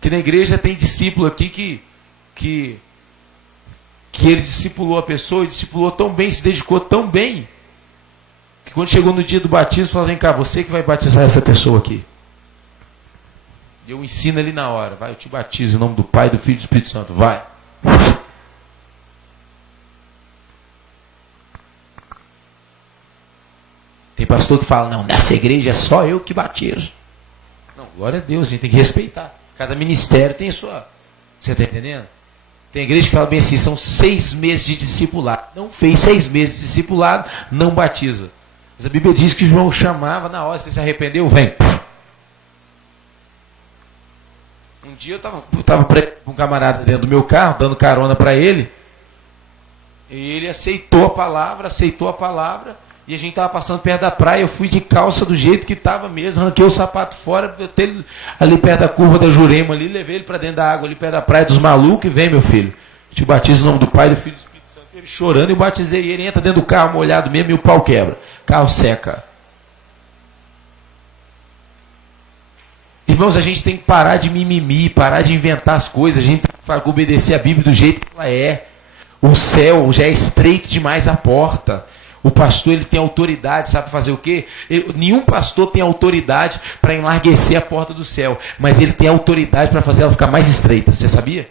Que na igreja tem discípulo aqui que ele discipulou a pessoa e discipulou tão bem, se dedicou tão bem, que quando chegou no dia do batismo, falou, vem cá, você que vai batizar essa pessoa aqui. Eu ensino ali na hora, vai, eu te batizo em nome do Pai, do Filho e do Espírito Santo, vai. Tem pastor que fala, não, nessa igreja é só eu que batizo. Não, glória a Deus, a gente tem que respeitar. Cada ministério tem a sua. Você está entendendo? Tem igreja que fala bem assim, são 6 meses de discipulado. Não fez 6 meses de discipulado, não batiza. Mas a Bíblia diz que João chamava na hora, você se arrependeu, vem. Um dia eu estava com um camarada dentro do meu carro, dando carona para ele. E ele aceitou a palavra, e a gente estava passando perto da praia, eu fui de calça do jeito que estava mesmo, arranquei o sapato fora, botei ele ali perto da curva da Jurema, ali, levei ele para dentro da água, ali perto da praia dos malucos, e vem, meu filho, te batizo em nome do Pai, do Filho e do Espírito Santo. Ele chorando, eu batizei ele, entra dentro do carro molhado mesmo, e o pau quebra, carro seca. Irmãos, a gente tem que parar de mimimi, parar de inventar as coisas, a gente tem que obedecer a Bíblia do jeito que ela é. O céu já é estreito demais a porta. O pastor, ele tem autoridade, sabe fazer o quê? Nenhum pastor tem autoridade para enlarguecer a porta do céu, mas ele tem autoridade para fazer ela ficar mais estreita. Você sabia?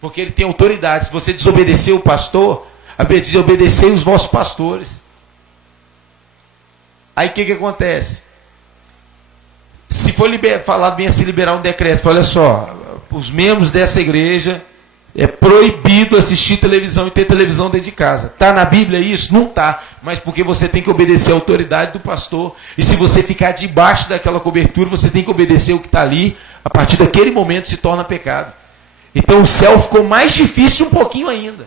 Porque ele tem autoridade. Se você desobedecer o pastor, desobedecei os vossos pastores. Aí o que acontece? Se for falado bem assim, liberar um decreto, olha só, os membros dessa igreja é proibido assistir televisão e ter televisão dentro de casa. Está na Bíblia isso? Não está. Mas porque você tem que obedecer a autoridade do pastor. E se você ficar debaixo daquela cobertura, você tem que obedecer o que está ali. A partir daquele momento se torna pecado. Então o céu ficou mais difícil um pouquinho ainda.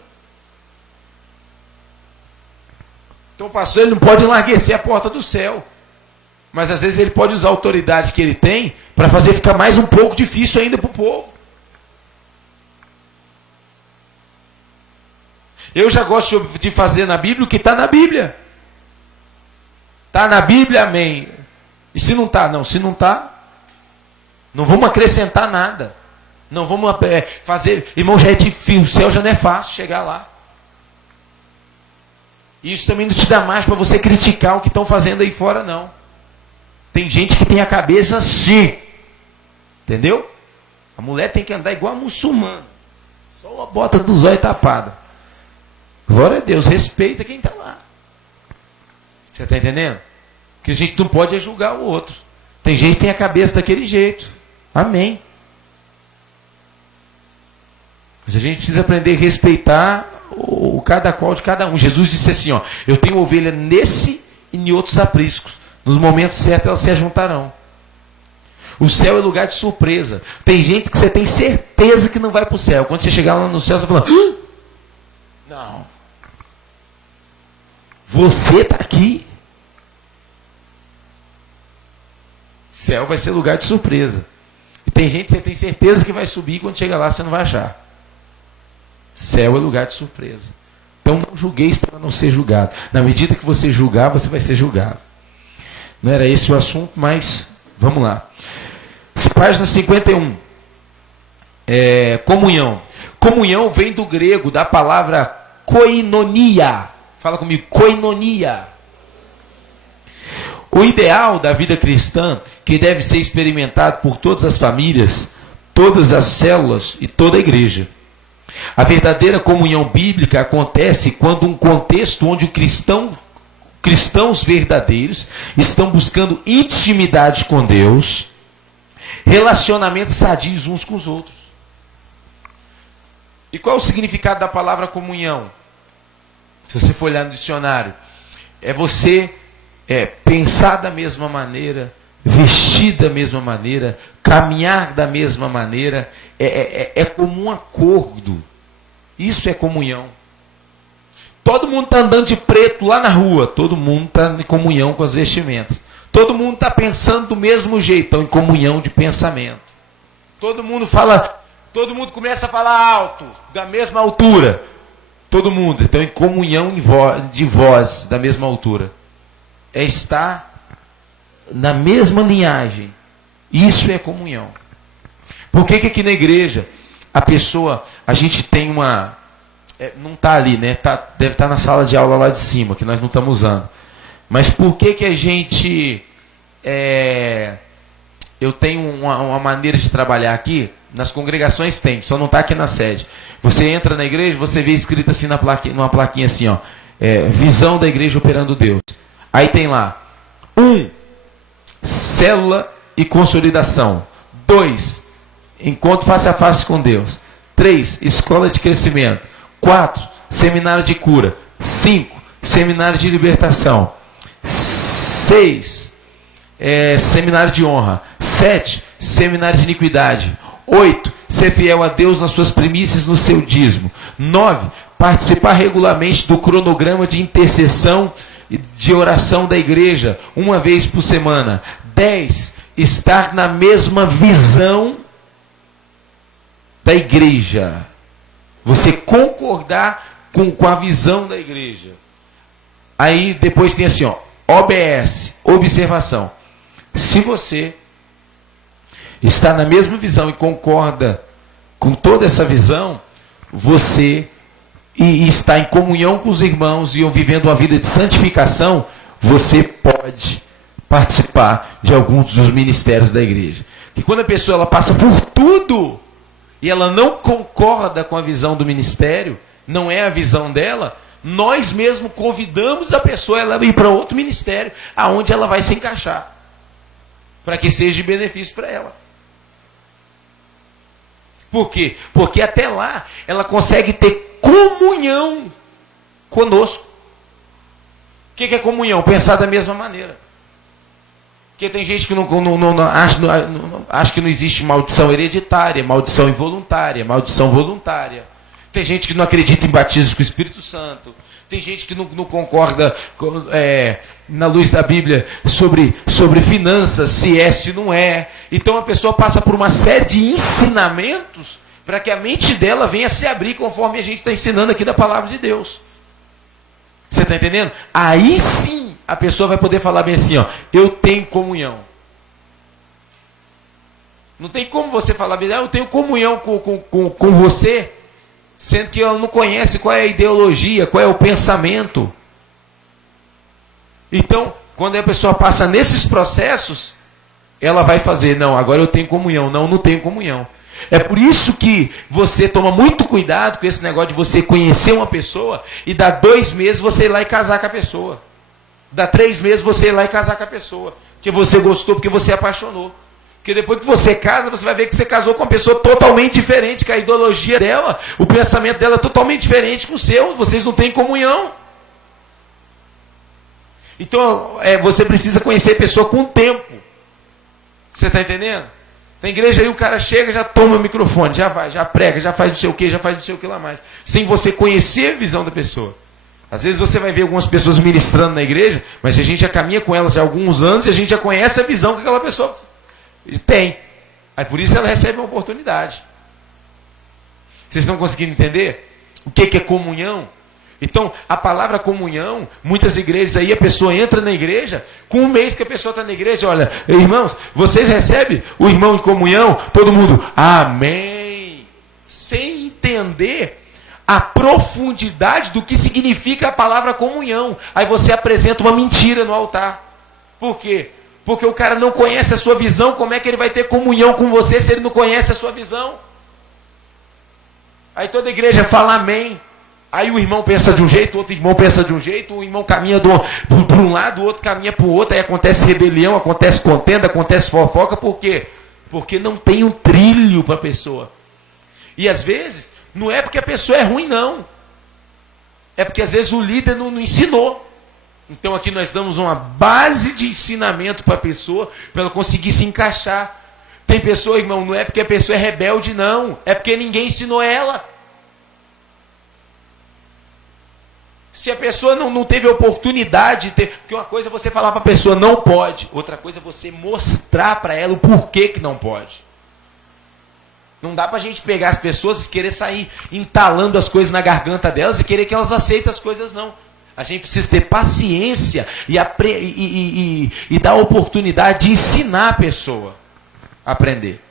Então o pastor ele não pode enlarguecer a porta do céu. Mas às vezes ele pode usar a autoridade que ele tem para fazer ficar mais um pouco difícil ainda para o povo. Eu já gosto de fazer na Bíblia o que está na Bíblia. Está na Bíblia, amém. E se não está? Não, se não está, não vamos acrescentar nada. Não vamos fazer... Irmão, já é difícil, o céu já não é fácil chegar lá. E isso também não te dá mais para você criticar o que estão fazendo aí fora, não. Tem gente que tem a cabeça assim. Entendeu? A mulher tem que andar igual a muçulmana. Só a bota do zóio tapada. Glória a Deus, respeita quem está lá. Você está entendendo? Porque a gente não pode julgar o outro. Tem gente que tem a cabeça daquele jeito. Amém. Mas a gente precisa aprender a respeitar o cada qual de cada um. Jesus disse assim, ó, eu tenho ovelha nesse e em outros apriscos. Nos momentos certos elas se ajuntarão. O céu é lugar de surpresa. Tem gente que você tem certeza que não vai para o céu. Quando você chegar lá no céu, você vai falar, não. Você está aqui. Céu vai ser lugar de surpresa. E tem gente que você tem certeza que vai subir, e quando chega lá você não vai achar. Céu é lugar de surpresa. Então não julgueis para não ser julgado. Na medida que você julgar, você vai ser julgado. Não era esse o assunto, mas vamos lá. Página 51. Comunhão. Comunhão vem do grego, da palavra koinonia. Fala comigo, koinonia. O ideal da vida cristã, que deve ser experimentado por todas as famílias, todas as células e toda a igreja. A comunhão bíblica acontece quando um contexto onde cristãos verdadeiros estão buscando intimidade com Deus, relacionamentos sadios uns com os outros. E qual é o significado da palavra comunhão? Se você for olhar no dicionário, é você pensar da mesma maneira, vestir da mesma maneira, caminhar da mesma maneira, é como um acordo. Isso é comunhão. Todo mundo está andando de preto lá na rua, todo mundo está em comunhão com as vestimentas. Todo mundo está pensando do mesmo jeito, estão em comunhão de pensamento. Todo mundo começa a falar alto, da mesma altura. Todo mundo, então em comunhão de voz, da mesma altura. É estar na mesma linhagem. Isso é comunhão. Por que aqui na igreja, a gente tem uma... não está ali, né? Deve estar na sala de aula lá de cima, que nós não estamos usando. Mas por que a gente... eu tenho uma maneira de trabalhar aqui, nas congregações tem, só não está aqui na sede. Você entra na igreja, você vê escrito assim numa plaquinha assim, ó, visão da igreja operando Deus. Aí tem lá, 1, célula e consolidação. 2, encontro face a face com Deus. 3, escola de crescimento. 4, seminário de cura. 5, seminário de libertação. 6, seminário de honra. 7, seminário de iniquidade. 8, ser fiel a Deus nas suas primícias, no seu dízimo. 9, participar regularmente do cronograma de intercessão e de oração da igreja, uma vez por semana. 10, estar na mesma visão da igreja. Você concordar com a visão da igreja. Aí depois tem assim, ó, OBS, observação. Se você está na mesma visão e concorda com toda essa visão, você está em comunhão com os irmãos e vivendo uma vida de santificação, você pode participar de alguns dos ministérios da igreja. E quando a pessoa ela passa por tudo e ela não concorda com a visão do ministério, não é a visão dela, nós mesmos convidamos a pessoa a ela ir para outro ministério, aonde ela vai se encaixar, para que seja de benefício para ela. Por quê? Porque até lá ela consegue ter comunhão conosco. O que é comunhão? Pensar da mesma maneira. Porque tem gente que acha que não existe maldição hereditária, maldição involuntária, maldição voluntária. Tem gente que não acredita em batismo com o Espírito Santo. Tem gente que não concorda na luz da Bíblia sobre finanças, se é, se não é. Então a pessoa passa por uma série de ensinamentos para que a mente dela venha se abrir conforme a gente está ensinando aqui da palavra de Deus. Você está entendendo? Aí sim a pessoa vai poder falar bem assim, ó, eu tenho comunhão. Não tem como você falar bem, eu tenho comunhão com você, sendo que ela não conhece qual é a ideologia, qual é o pensamento. Então, quando a pessoa passa nesses processos, ela vai fazer, não, agora eu tenho comunhão, não tenho comunhão. É por isso que você toma muito cuidado com esse negócio de você conhecer uma pessoa e dá 2 meses você ir lá e casar com a pessoa. Dá 3 meses você ir lá e casar com a pessoa. Porque você gostou, porque você apaixonou. Porque depois que você casa, você vai ver que você casou com uma pessoa totalmente diferente, que a ideologia dela, o pensamento dela é totalmente diferente com o seu. Vocês não têm comunhão. Então, você precisa conhecer a pessoa com o tempo. Você está entendendo? Na igreja aí o cara chega, já toma o microfone, já vai, já prega, já faz não sei o que, já faz não sei o que lá mais. Sem você conhecer a visão da pessoa. Às vezes você vai ver algumas pessoas ministrando na igreja, mas a gente já caminha com elas há alguns anos e a gente já conhece a visão que aquela pessoa tem. Aí por isso ela recebe uma oportunidade. Vocês estão conseguindo entender? O que é comunhão? Então, a palavra comunhão, muitas igrejas aí, a pessoa entra na igreja, com um mês que a pessoa está na igreja, olha, irmãos, vocês recebem o irmão em comunhão? Todo mundo, amém. Sem entender a profundidade do que significa a palavra comunhão. Aí você apresenta uma mentira no altar. Por quê? Porque o cara não conhece a sua visão, como é que ele vai ter comunhão com você se ele não conhece a sua visão? Aí toda a igreja fala amém. Aí o irmão pensa de um jeito, o outro irmão pensa de um jeito, o irmão caminha para um lado, o outro caminha para o outro, aí acontece rebelião, acontece contenda, acontece fofoca, por quê? Porque não tem um trilho para a pessoa. E às vezes, não é porque a pessoa é ruim, não. É porque às vezes o líder não ensinou. Então aqui nós damos uma base de ensinamento para a pessoa, para ela conseguir se encaixar. Tem pessoa, irmão, não é porque a pessoa é rebelde, não. É porque ninguém ensinou ela. Se a pessoa não teve oportunidade de ter... Porque uma coisa é você falar para a pessoa não pode. Outra coisa é você mostrar para ela o porquê que não pode. Não dá para a gente pegar as pessoas e querer sair entalando as coisas na garganta delas e querer que elas aceitem as coisas, não. A gente precisa ter paciência e dar a oportunidade de ensinar a pessoa a aprender.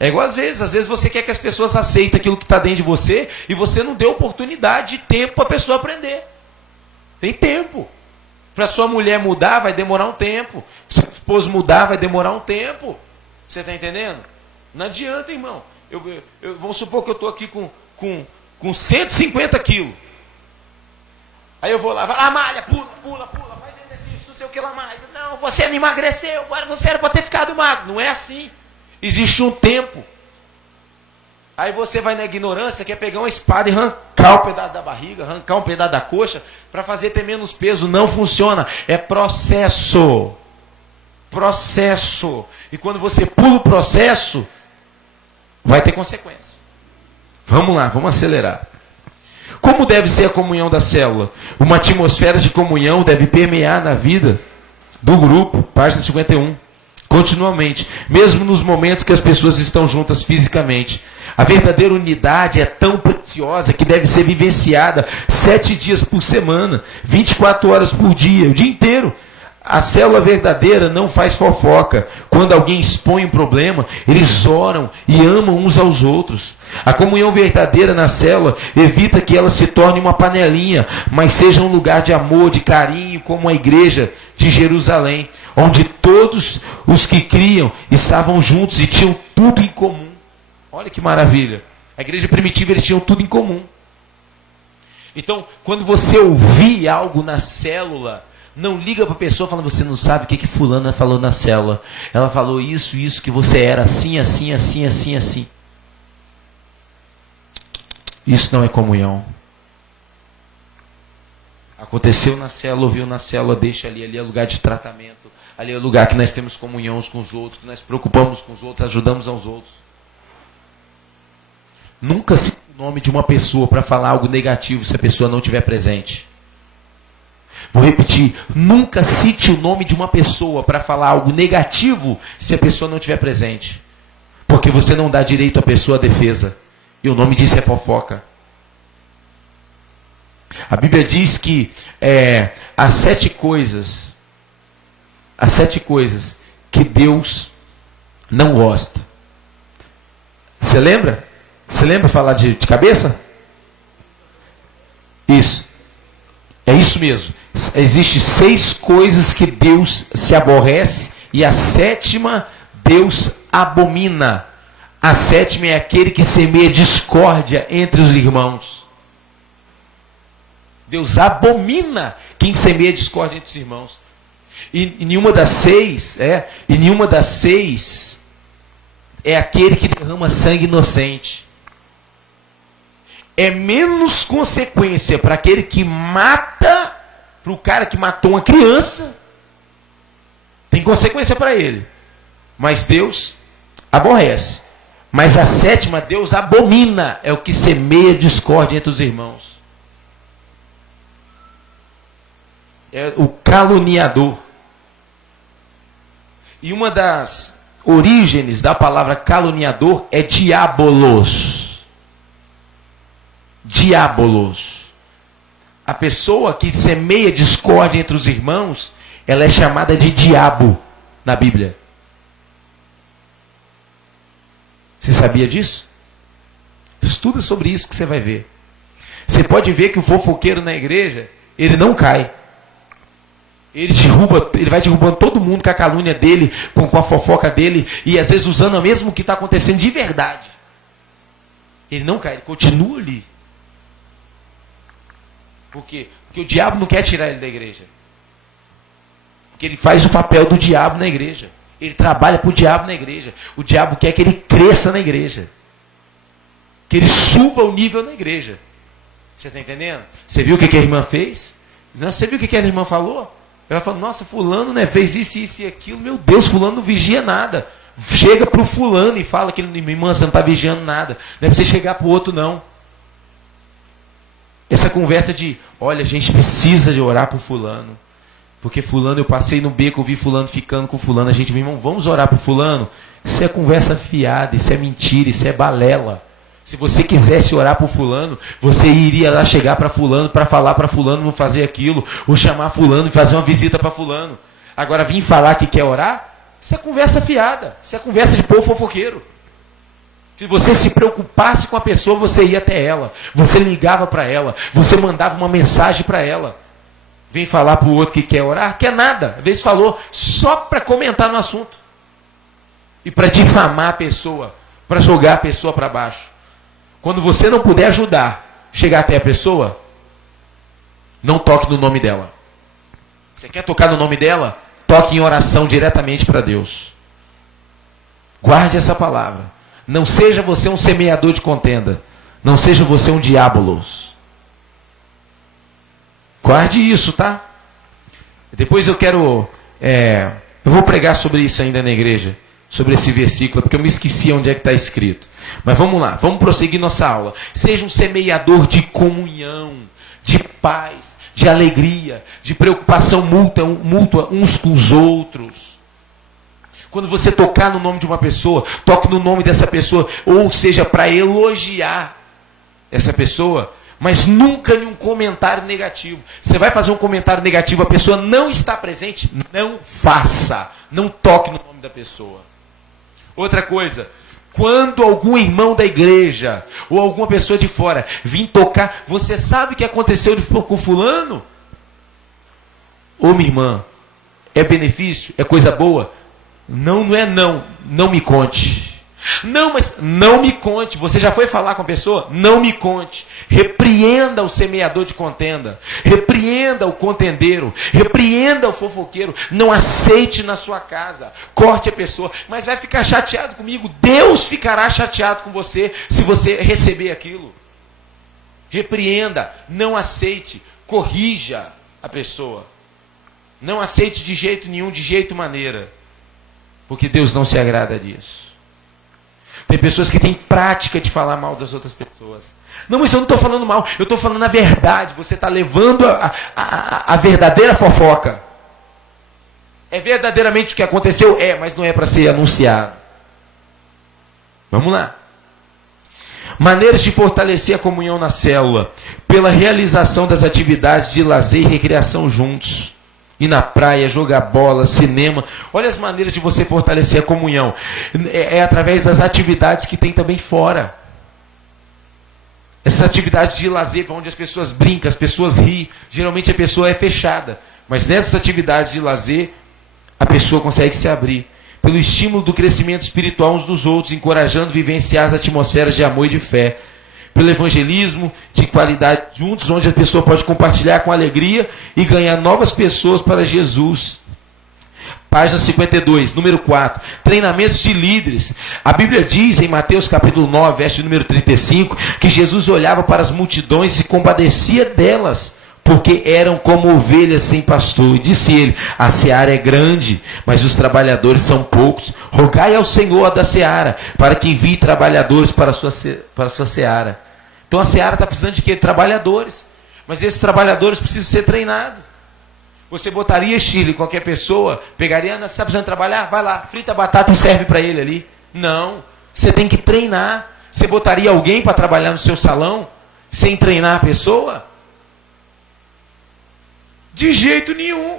É igual às vezes você quer que as pessoas aceitem aquilo que está dentro de você e você não deu oportunidade de tempo para a pessoa aprender. Tem tempo. Para sua mulher mudar vai demorar um tempo. Para seu esposo mudar vai demorar um tempo. Você está entendendo? Não adianta, irmão. Vamos supor que eu estou aqui com 150 quilos. Aí eu vou lá, vai lá, malha, pula, faz exercício, não sei o que lá mais. Não, você não emagreceu, agora você era para ter ficado magro. Não é assim. Existe um tempo. Aí você vai na ignorância, quer pegar uma espada e arrancar um pedaço da barriga, arrancar um pedaço da coxa, para fazer ter menos peso. Não funciona. É processo. Processo. E quando você pula o processo, vai ter consequência. Vamos lá, vamos acelerar. Como deve ser a comunhão da célula? Uma atmosfera de comunhão deve permear na vida do grupo. Página 51. Continuamente, mesmo nos momentos que as pessoas estão juntas fisicamente. A verdadeira unidade é tão preciosa que deve ser vivenciada 7 dias por semana, 24 horas por dia, o dia inteiro. A célula verdadeira não faz fofoca. Quando alguém expõe um problema, eles oram e amam uns aos outros. A comunhão verdadeira na célula evita que ela se torne uma panelinha, mas seja um lugar de amor, de carinho, como a igreja de Jerusalém, onde todos os que criam estavam juntos e tinham tudo em comum. Olha que maravilha. A igreja primitiva, eles tinham tudo em comum. Então, quando você ouvir algo na célula, não liga para a pessoa falando, você não sabe o que fulana falou na célula. Ela falou isso, que você era assim, assim, assim, assim, assim. Isso não é comunhão. Aconteceu na célula, ouviu na célula, deixa ali. Ali é lugar de tratamento. Ali é lugar que nós temos comunhão uns com os outros, que nós preocupamos com os outros, ajudamos aos outros. Nunca cite o nome de uma pessoa para falar algo negativo se a pessoa não estiver presente. Vou repetir, nunca cite o nome de uma pessoa para falar algo negativo se a pessoa não estiver presente. Porque você não dá direito à pessoa à defesa. E o nome disso é fofoca. A Bíblia diz que as 7 coisas que Deus não gosta. Você lembra? Você lembra falar de cabeça? Isso. É isso mesmo. Existem 6 coisas que Deus se aborrece e a 7ª Deus abomina. A 7ª é aquele que semeia discórdia entre os irmãos. Deus abomina quem semeia discórdia entre os irmãos. E nenhuma das 6 é aquele que derrama sangue inocente. É menos consequência para aquele que mata, para o cara que matou uma criança. Tem consequência para ele. Mas Deus aborrece. Mas a 7ª Deus abomina. É o que semeia discórdia entre os irmãos. É o caluniador. E uma das origens da palavra caluniador é diabolos. Diabolos. A pessoa que semeia discórdia entre os irmãos, ela é chamada de diabo na Bíblia. Você sabia disso? Estuda sobre isso que você vai ver. Você pode ver que o fofoqueiro na igreja, ele não cai. Ele vai derrubando todo mundo com a calúnia dele, com a fofoca dele, e às vezes usando o mesmo que está acontecendo de verdade. Ele não cai, ele continua ali. Por quê? Porque o diabo não quer tirar ele da igreja. Porque ele faz o papel do diabo na igreja. Ele trabalha para o diabo na igreja. O diabo quer que ele cresça na igreja. Que ele suba o nível na igreja. Você está entendendo? Você viu o que a irmã fez? Você viu o que a irmã falou? Ela falou, nossa, fulano fez isso e aquilo. Meu Deus, fulano não vigia nada. Chega para o fulano e fala que irmã, você não está vigiando nada. Não é para você chegar para o outro, não. Essa conversa de, olha, a gente precisa de orar por fulano. Porque fulano, eu passei no beco, eu vi fulano ficando com fulano. A gente, meu irmão, vamos orar por fulano? Isso é conversa fiada, isso é mentira, isso é balela. Se você quisesse orar por fulano, você iria lá chegar para fulano, para falar para fulano não fazer aquilo, ou chamar fulano e fazer uma visita para fulano. Agora, vir falar que quer orar, isso é conversa fiada, isso é conversa de povo fofoqueiro. Se você se preocupasse com a pessoa, você ia até ela, você ligava para ela, você mandava uma mensagem para ela. Vem falar para o outro que quer orar, quer nada. Às vezes falou só para comentar no assunto. E para difamar a pessoa, para jogar a pessoa para baixo. Quando você não puder ajudar, chegar até a pessoa, não toque no nome dela. Você quer tocar no nome dela? Toque em oração diretamente para Deus. Guarde essa palavra. Não seja você um semeador de contenda. Não seja você um diabolos. Guarde isso, tá? Depois eu quero... eu vou pregar sobre isso ainda na igreja. Sobre esse versículo, porque eu me esqueci onde é que está escrito. Mas vamos lá, vamos prosseguir nossa aula. Seja um semeador de comunhão, de paz, de alegria, de preocupação mútua uns com os outros. Quando você tocar no nome de uma pessoa, toque no nome dessa pessoa, ou seja, para elogiar essa pessoa, mas nunca em um comentário negativo. Você vai fazer um comentário negativo, a pessoa não está presente, não faça. Não toque no nome da pessoa. Outra coisa, quando algum irmão da igreja, ou alguma pessoa de fora, vir tocar, você sabe o que aconteceu com fulano? Ô minha irmã, é benefício? É coisa boa? Não, não é não. Não me conte. Não, mas não me conte. Você já foi falar com a pessoa? Não me conte. Repreenda o semeador de contenda. Repreenda o contendeiro. Repreenda o fofoqueiro. Não aceite na sua casa. Corte a pessoa. Mas vai ficar chateado comigo. Deus ficará chateado com você se você receber aquilo. Repreenda. Não aceite. Corrija a pessoa. Não aceite de jeito nenhum, de jeito maneira. Porque Deus não se agrada disso. Tem pessoas que têm prática de falar mal das outras pessoas. Não, mas eu não estou falando mal, eu estou falando a verdade. Você está levando a verdadeira fofoca. É verdadeiramente o que aconteceu? É, mas não é para ser anunciado. Vamos lá. Maneiras de fortalecer a comunhão na célula. Pela realização das atividades de lazer e recreação juntos. Ir na praia, jogar bola, cinema. Olha as maneiras de você fortalecer a comunhão. É através das atividades que tem também fora. Essas atividades de lazer, onde as pessoas brincam, as pessoas riem. Geralmente a pessoa é fechada. Mas nessas atividades de lazer, a pessoa consegue se abrir. Pelo estímulo do crescimento espiritual uns dos outros, encorajando vivenciar as atmosferas de amor e de fé. Pelo evangelismo de qualidade juntos, onde a pessoa pode compartilhar com alegria e ganhar novas pessoas para Jesus. Página 52, número 4. Treinamentos de líderes. A Bíblia diz em Mateus capítulo 9, verso número 35, que Jesus olhava para as multidões e compadecia delas, porque eram como ovelhas sem pastor. E disse ele: a seara é grande, mas os trabalhadores são poucos. Rogai ao Senhor da seara, para que envie trabalhadores para a sua seara. Então a seara está precisando de quê? Trabalhadores. Mas esses trabalhadores precisam ser treinados. Você botaria Chile, qualquer pessoa, pegaria, você está precisando trabalhar? Vai lá, frita a batata e serve para ele ali. Não, você tem que treinar. Você botaria alguém para trabalhar no seu salão sem treinar a pessoa? De jeito nenhum.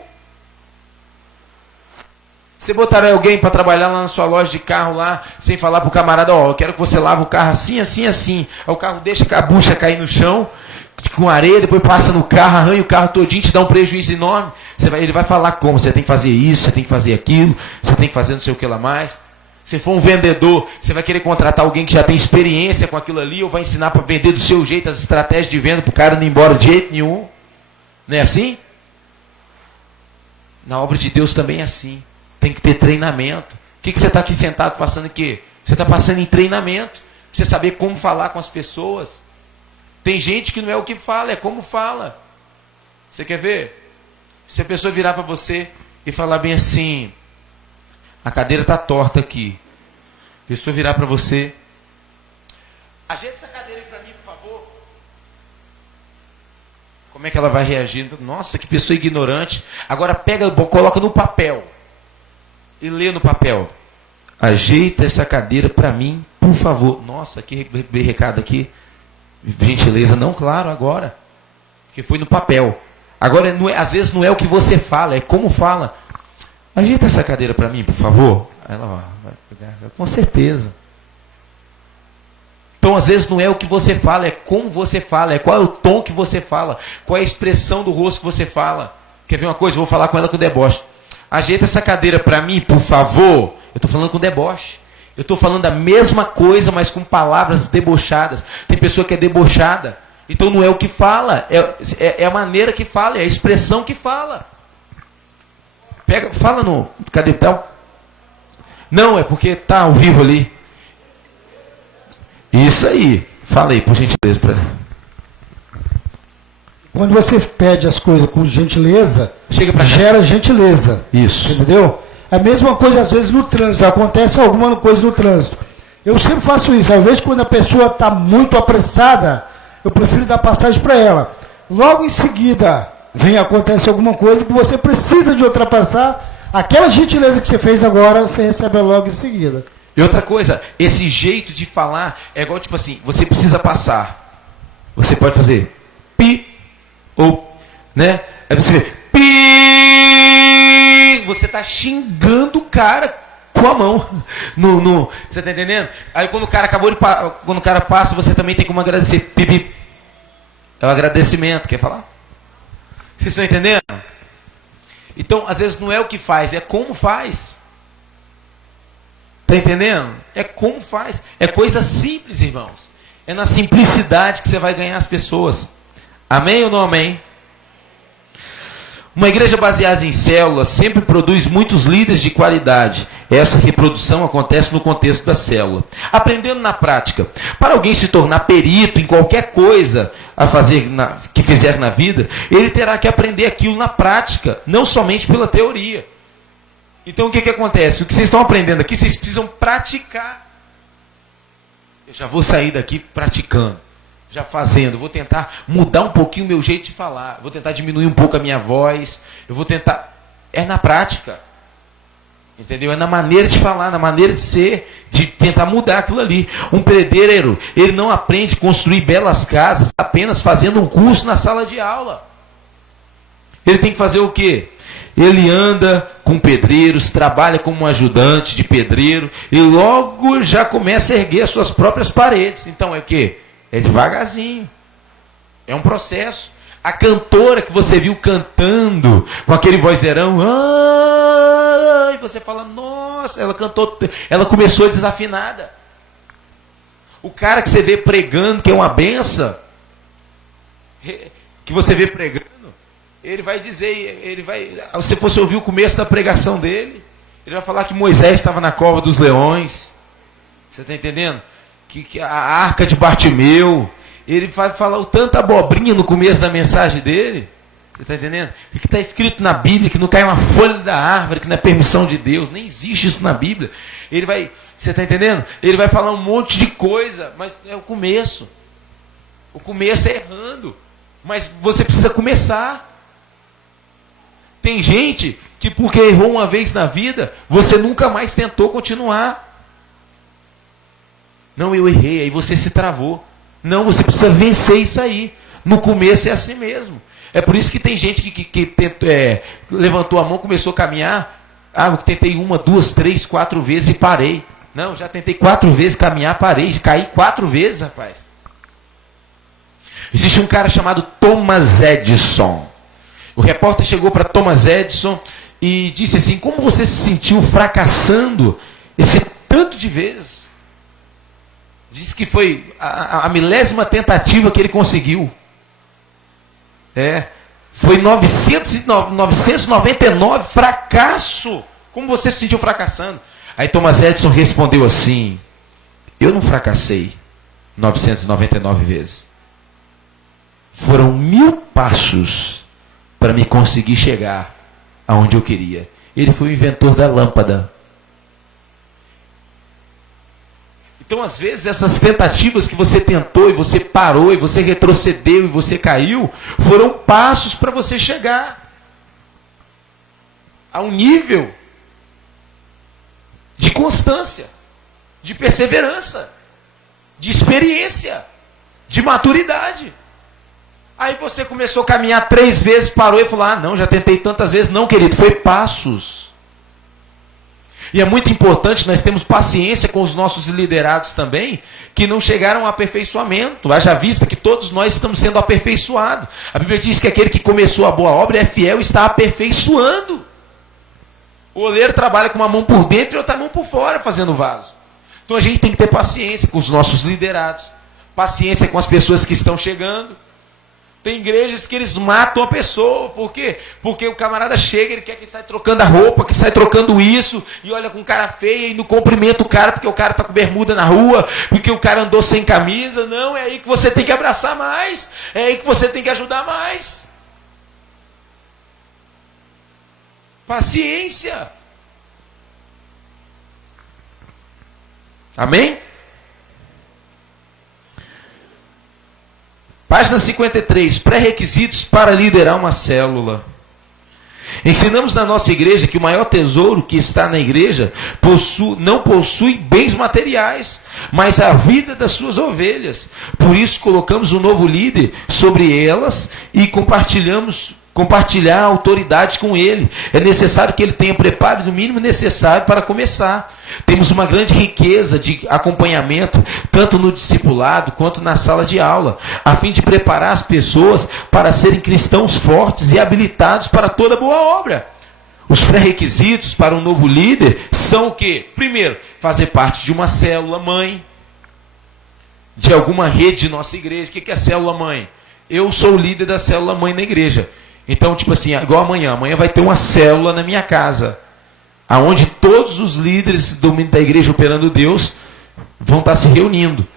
Você botaria alguém para trabalhar lá na sua loja de carro lá, sem falar para o camarada, ó, eu quero que você lave o carro assim, assim, assim. Aí o carro deixa a bucha cair no chão, com areia, depois passa no carro, arranha o carro todinho, te dá um prejuízo enorme. Ele vai falar como? Você tem que fazer isso, você tem que fazer aquilo, você tem que fazer não sei o que lá mais. Se for um vendedor, você vai querer contratar alguém que já tem experiência com aquilo ali, ou vai ensinar para vender do seu jeito as estratégias de venda para o cara não ir embora de jeito nenhum. Não é assim? Na obra de Deus também é assim. Tem que ter treinamento. O que você está aqui sentado passando o quê? Você está passando em treinamento. Pra você saber como falar com as pessoas. Tem gente que não é o que fala, é como fala. Você quer ver? Se a pessoa virar para você e falar bem assim: a cadeira está torta aqui. A pessoa virar para você: ajeita essa cadeira aí para mim, por favor. Como é que ela vai reagir? Nossa, que pessoa ignorante. Agora pega, coloca no papel. E lê no papel: ajeita essa cadeira para mim, por favor. Nossa, que recado aqui. Gentileza, não, claro, agora. Porque foi no papel. Agora, às vezes não é o que você fala, é como fala. Ajeita essa cadeira para mim, por favor. Aí ela vai pegar, com certeza. Então, às vezes não é o que você fala, é como você fala, é qual é o tom que você fala, qual é a expressão do rosto que você fala. Quer ver uma coisa? Eu vou falar com ela com deboche. Ajeita essa cadeira para mim, por favor. Eu estou falando com deboche. Eu estou falando a mesma coisa, mas com palavras debochadas. Tem pessoa que é debochada. Então não é o que fala, é a maneira que fala, é a expressão que fala. Pega, fala no... Cadê o tal? Não, é porque está ao vivo ali. Isso aí. Fala aí, por gentileza. Quando você pede as coisas com gentileza, gera gentileza. Isso. Entendeu? A mesma coisa às vezes no trânsito. Acontece alguma coisa no trânsito. Eu sempre faço isso. Às vezes quando a pessoa está muito apressada, eu prefiro dar passagem para ela. Logo em seguida, acontece alguma coisa que você precisa de ultrapassar. Aquela gentileza que você fez agora, você recebe logo em seguida. E outra coisa, esse jeito de falar é igual, tipo assim, você precisa passar. Você pode fazer pi, ou, né? Aí você vê pi, você está xingando o cara com a mão. Você está entendendo? Aí quando o cara quando o cara passa, você também tem como agradecer. Pi, pi. É o agradecimento, quer falar? Vocês estão entendendo? Então, às vezes não é o que faz, é como faz. Está entendendo? É como faz. É coisa simples, irmãos. É na simplicidade que você vai ganhar as pessoas. Amém ou não amém? Uma igreja baseada em células sempre produz muitos líderes de qualidade. Essa reprodução acontece no contexto da célula. Aprendendo na prática. Para alguém se tornar perito em qualquer coisa que fizer na vida, ele terá que aprender aquilo na prática, não somente pela teoria. Então o que acontece? O que vocês estão aprendendo aqui, vocês precisam praticar. Eu já vou sair daqui praticando. Já fazendo, vou tentar mudar um pouquinho o meu jeito de falar, vou tentar diminuir um pouco a minha voz, eu vou tentar... É na prática, entendeu? É na maneira de falar, na maneira de ser, de tentar mudar aquilo ali. Um pedreiro, ele não aprende a construir belas casas apenas fazendo um curso na sala de aula. Ele tem que fazer o quê? Ele anda com pedreiros, trabalha como um ajudante de pedreiro, e logo já começa a erguer as suas próprias paredes. Então é o quê? É devagarzinho. É um processo. A cantora que você viu cantando com aquele vozeirão, e você fala, nossa, ela começou desafinada. O cara que você vê pregando, que é uma benção, que você vê pregando, ele vai dizer, se você fosse ouvir o começo da pregação dele, ele vai falar que Moisés estava na cova dos leões. Você está entendendo? Que a arca de Bartimeu, ele vai falar tanta abobrinha no começo da mensagem dele. Você está entendendo? O que está escrito na Bíblia, que não cai uma folha da árvore, que não é permissão de Deus, nem existe isso na Bíblia. Você está entendendo? Ele vai falar um monte de coisa, mas é o começo. O começo é errando, mas você precisa começar. Tem gente que porque errou uma vez na vida, você nunca mais tentou continuar. Não, eu errei, aí você se travou. Não, você precisa vencer isso aí. No começo é assim mesmo. É por isso que tem gente que levantou a mão, começou a caminhar. Eu tentei 1, 2, 3, 4 vezes e parei. Não, já tentei 4 vezes caminhar, parei. Caí 4 vezes, rapaz. Existe um cara chamado Thomas Edison. O repórter chegou para Thomas Edison e disse assim, como você se sentiu fracassando esse tanto de vezes? Diz que foi a milésima tentativa que ele conseguiu. Foi 999 fracasso. Como você se sentiu fracassando? Aí Thomas Edison respondeu assim, eu não fracassei 999 vezes. Foram 1000 passos para me conseguir chegar aonde eu queria. Ele foi o inventor da lâmpada. Então, às vezes, essas tentativas que você tentou, e você parou, e você retrocedeu, e você caiu, foram passos para você chegar a um nível de constância, de perseverança, de experiência, de maturidade. Aí você começou a caminhar 3 vezes, parou e falou, não, já tentei tantas vezes. Não, querido, foi passos. E é muito importante, nós temos paciência com os nossos liderados também, que não chegaram ao aperfeiçoamento. Haja vista que todos nós estamos sendo aperfeiçoados. A Bíblia diz que aquele que começou a boa obra é fiel e está aperfeiçoando. O oleiro trabalha com uma mão por dentro e outra mão por fora, fazendo vaso. Então a gente tem que ter paciência com os nossos liderados. Paciência com as pessoas que estão chegando. Tem igrejas que eles matam a pessoa. Por quê? Porque o camarada chega, ele quer que saia trocando a roupa, que saia trocando isso, e olha com cara feia e não cumprimenta o cara porque o cara está com bermuda na rua, porque o cara andou sem camisa. Não, é aí que você tem que abraçar mais. É aí que você tem que ajudar mais. Paciência. Amém? Página 53, pré-requisitos para liderar uma célula. Ensinamos na nossa igreja que o maior tesouro que está na igreja não possui bens materiais, mas a vida das suas ovelhas. Por isso colocamos um novo líder sobre elas e compartilhar a autoridade com ele. É necessário que ele tenha preparo no mínimo necessário para começar. Temos uma grande riqueza de acompanhamento, tanto no discipulado quanto na sala de aula, a fim de preparar as pessoas para serem cristãos fortes e habilitados para toda boa obra. Os pré-requisitos para um novo líder são o quê? Primeiro, fazer parte de uma célula-mãe, de alguma rede de nossa igreja. O que é célula-mãe? Eu sou o líder da célula-mãe na igreja. Então, tipo assim, igual amanhã vai ter uma célula na minha casa, aonde todos os líderes da igreja operando Deus vão estar se reunindo.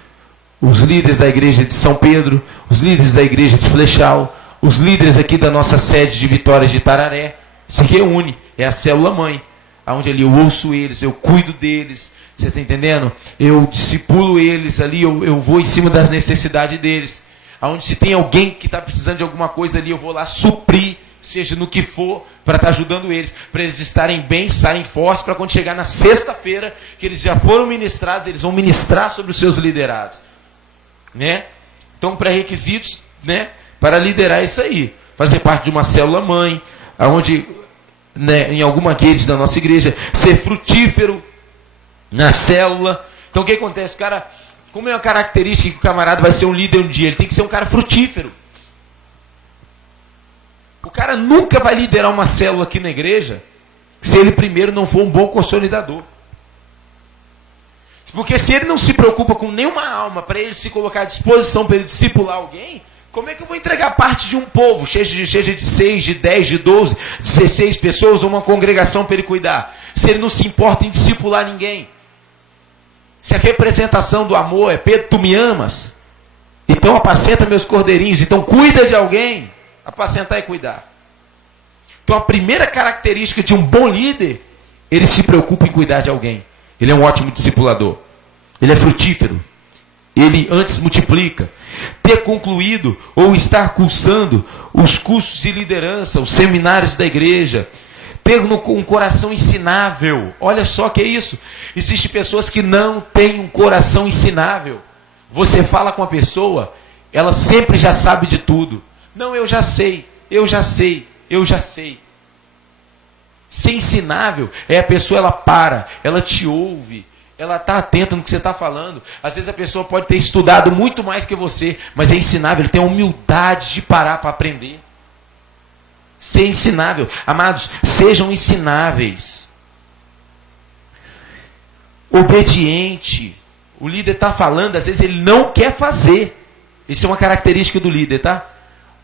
Os líderes da igreja de São Pedro, os líderes da igreja de Flechal, os líderes aqui da nossa sede de Vitória de Tararé, se reúnem. É a célula-mãe, onde ali eu ouço eles, eu cuido deles, você está entendendo? Eu discipulo eles ali, eu vou em cima das necessidades deles. Onde se tem alguém que está precisando de alguma coisa ali, eu vou lá suprir, seja no que for, para estar ajudando eles, para eles estarem bem, estarem fortes, para quando chegar na sexta-feira, que eles já foram ministrados, eles vão ministrar sobre os seus liderados. Né? Então, pré-requisitos, né, para liderar isso aí. Fazer parte de uma célula-mãe, onde, né, em alguma rede da nossa igreja, ser frutífero na célula. Então, o que acontece? O cara, como é uma característica que o camarada vai ser um líder um dia? Ele tem que ser um cara frutífero. O cara nunca vai liderar uma célula aqui na igreja se ele primeiro não for um bom consolidador. Porque se ele não se preocupa com nenhuma alma para ele se colocar à disposição para ele discipular alguém, como é que eu vou entregar parte de um povo, seja de 6, de 10, de 12, 16 pessoas, ou uma congregação para ele cuidar? Se ele não se importa em discipular ninguém. Se a representação do amor é Pedro, tu me amas, então apacenta meus cordeirinhos, então cuida de alguém. Apacentar e cuidar. Então a primeira característica de um bom líder, ele se preocupa em cuidar de alguém. Ele é um ótimo discipulador. Ele é frutífero. Ele antes multiplica. Ter concluído ou estar cursando os cursos de liderança, os seminários da igreja. Ter um coração ensinável. Olha só que é isso. Existem pessoas que não têm um coração ensinável. Você fala com a pessoa, ela sempre já sabe de tudo. Não, eu já sei, eu já sei, eu já sei. Ser ensinável é a pessoa, ela para, ela te ouve, ela está atenta no que você está falando. Às vezes a pessoa pode ter estudado muito mais que você, mas é ensinável, ele tem a humildade de parar para aprender. Ser ensinável. Amados, sejam ensináveis. Obediente. O líder está falando, às vezes ele não quer fazer. Isso é uma característica do líder, tá?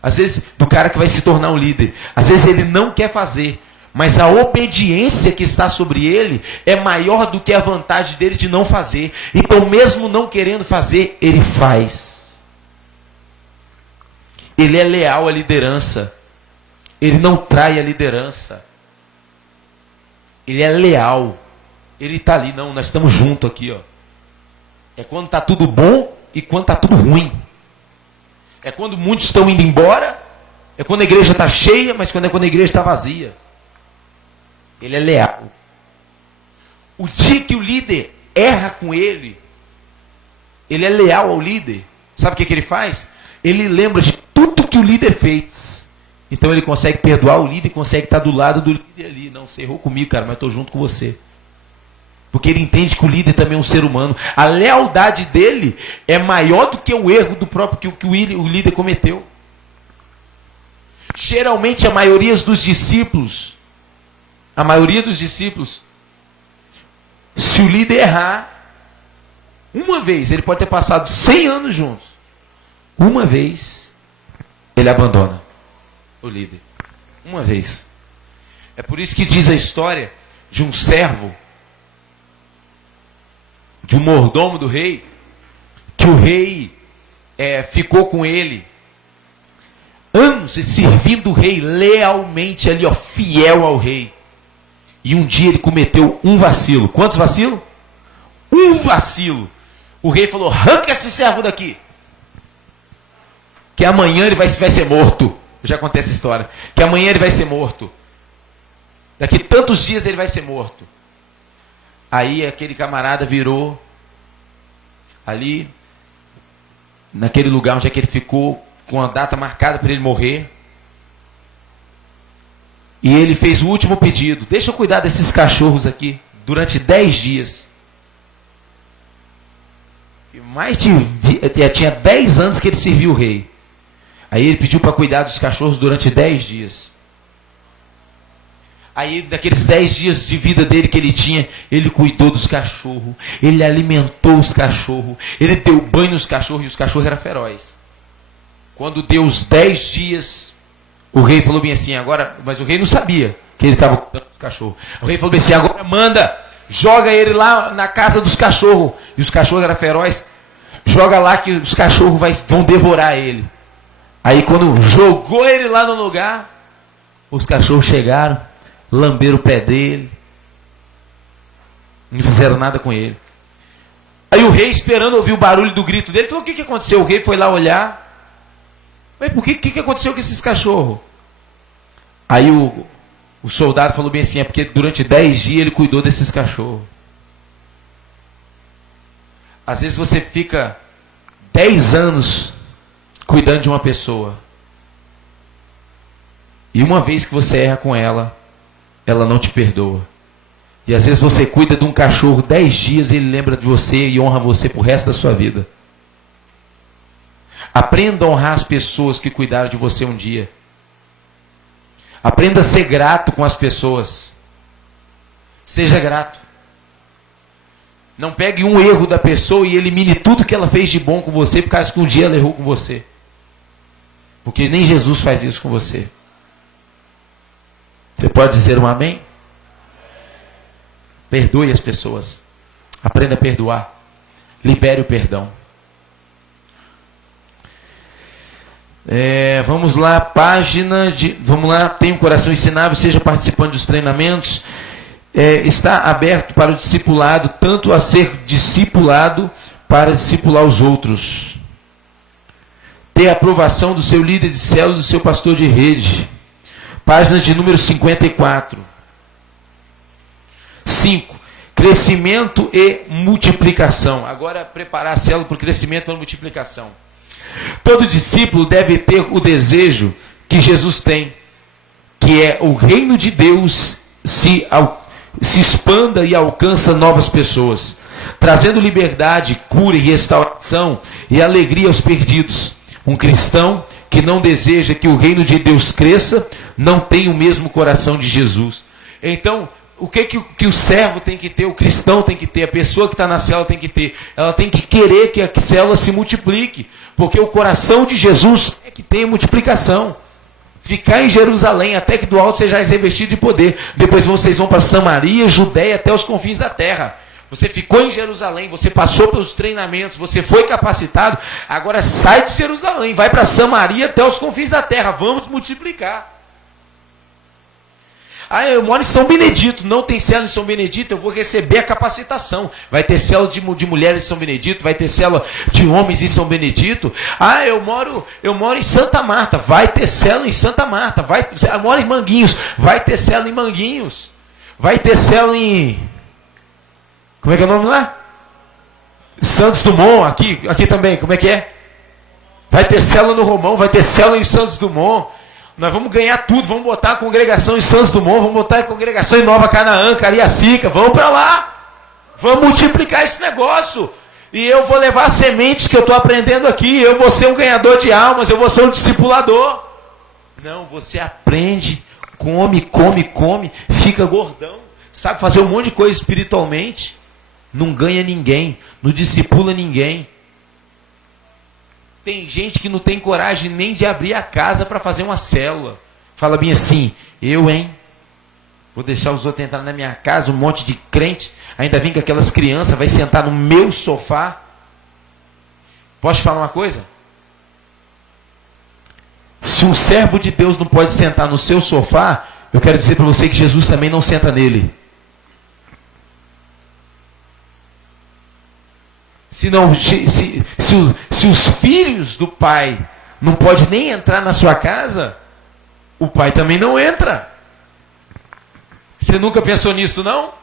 Às vezes, do cara que vai se tornar um líder. Às vezes ele não quer fazer. Mas a obediência que está sobre ele é maior do que a vantagem dele de não fazer. Então, mesmo não querendo fazer, ele faz. Ele é leal à liderança. Ele não trai a liderança. Ele é leal. Ele está ali, não, nós estamos juntos aqui, ó. É quando está tudo bom e quando está tudo ruim. É quando muitos estão indo embora, é quando a igreja está cheia, mas quando a igreja está vazia. Ele é leal. O dia que o líder erra com ele é leal ao líder. Sabe o que ele faz? Ele lembra de tudo que o líder fez. Então ele consegue perdoar o líder e consegue estar do lado do líder ali. Não, você errou comigo, cara, mas estou junto com você. Porque ele entende que o líder também é um ser humano. A lealdade dele é maior do que o erro do próprio que o líder cometeu. Geralmente a maioria dos discípulos, se o líder errar, uma vez, ele pode ter passado 100 anos juntos. Uma vez, ele abandona o líder. Uma vez. É por isso que diz a história de um servo, de um mordomo do rei, que o rei ficou com ele anos servindo o rei lealmente ali, ó, fiel ao rei. E um dia ele cometeu um vacilo. Quantos vacilos? Um vacilo. O rei falou: arranca esse servo daqui, que amanhã ele vai ser morto. Eu já contei essa história. Que amanhã ele vai ser morto. Daqui tantos dias ele vai ser morto. Aí aquele camarada virou ali, naquele lugar onde é que ele ficou, com a data marcada para ele morrer. E ele fez o último pedido: deixa eu cuidar desses cachorros aqui durante 10 dias. E tinha 10 anos que ele serviu o rei. Aí ele pediu para cuidar dos cachorros durante 10 dias. Aí, daqueles 10 dias de vida dele que ele tinha, ele cuidou dos cachorros, ele alimentou os cachorros, ele deu banho nos cachorros, e os cachorros eram ferozes. Quando deu os 10 dias, o rei falou bem assim, agora, mas o rei não sabia que ele estava cuidando dos cachorros. O rei falou bem assim, agora manda, joga ele lá na casa dos cachorros, e os cachorros eram ferozes, joga lá que os cachorros vão devorar ele. Aí quando jogou ele lá no lugar, os cachorros chegaram, lamberam o pé dele, não fizeram nada com ele. Aí o rei, esperando ouvir o barulho do grito dele, falou, o que aconteceu? O rei foi lá olhar, mas por que aconteceu com esses cachorros? Aí o soldado falou bem assim, é porque durante 10 dias ele cuidou desses cachorros. Às vezes você fica 10 anos cuidando de uma pessoa, e uma vez que você erra com ela, ela não te perdoa. E às vezes você cuida de um cachorro 10 dias e ele lembra de você e honra você pro resto da sua vida. Aprenda a honrar as pessoas que cuidaram de você um dia. Aprenda a ser grato com as pessoas. Seja grato. Não pegue um erro da pessoa e elimine tudo que ela fez de bom com você por causa que um dia ela errou com você. Porque nem Jesus faz isso com você. Você pode dizer um amém? Perdoe as pessoas. Aprenda a perdoar. Libere o perdão. Vamos lá, vamos lá, tem um coração ensinável, seja participando dos treinamentos. Está aberto para o discipulado, tanto a ser discipulado para discipular os outros. Ter a aprovação do seu líder de célula, do seu pastor de rede. Página de número 54. 5. Crescimento e multiplicação. Agora, preparar a célula para o crescimento e multiplicação. Todo discípulo deve ter o desejo que Jesus tem, que é o reino de Deus se expanda e alcança novas pessoas, trazendo liberdade, cura e restauração e alegria aos perdidos. Um cristão que não deseja que o reino de Deus cresça, não tem o mesmo coração de Jesus. Então, o que o servo tem que ter, o cristão tem que ter, a pessoa que está na célula tem que ter? Ela tem que querer que a célula se multiplique, porque o coração de Jesus é que tem multiplicação. Ficar em Jerusalém até que do alto sejais revestido de poder. Depois vocês vão para Samaria, Judéia, até os confins da terra. Você ficou em Jerusalém, você passou pelos treinamentos, você foi capacitado, agora sai de Jerusalém, vai para Samaria até os confins da terra. Vamos multiplicar. Eu moro em São Benedito, não tem célula em São Benedito, eu vou receber a capacitação. Vai ter célula de mulheres em São Benedito, vai ter célula de homens em São Benedito. Eu moro em Santa Marta, vai ter célula em Santa Marta. Eu moro em Manguinhos, vai ter célula em Manguinhos. Vai ter célula em... Como é que é o nome lá? Santos Dumont, aqui também, como é que é? Vai ter célula no Romão, vai ter célula em Santos Dumont. Nós vamos ganhar tudo, vamos botar a congregação em Santos Dumont, vamos botar a congregação em Nova Canaã, Cariacica, vamos para lá. Vamos multiplicar esse negócio. E eu vou levar as sementes que eu estou aprendendo aqui, eu vou ser um ganhador de almas, eu vou ser um discipulador. Não, você aprende, come, fica gordão, sabe fazer um monte de coisa espiritualmente, não ganha ninguém, não discipula ninguém. Tem gente que não tem coragem nem de abrir a casa para fazer uma célula. Fala bem assim, vou deixar os outros entrar na minha casa, um monte de crente, ainda vem com aquelas crianças, vai sentar no meu sofá. Posso te falar uma coisa? Se um servo de Deus não pode sentar no seu sofá, eu quero dizer para você que Jesus também não senta nele. Se os filhos do pai não podem nem entrar na sua casa, o pai também não entra. Você nunca pensou nisso, não?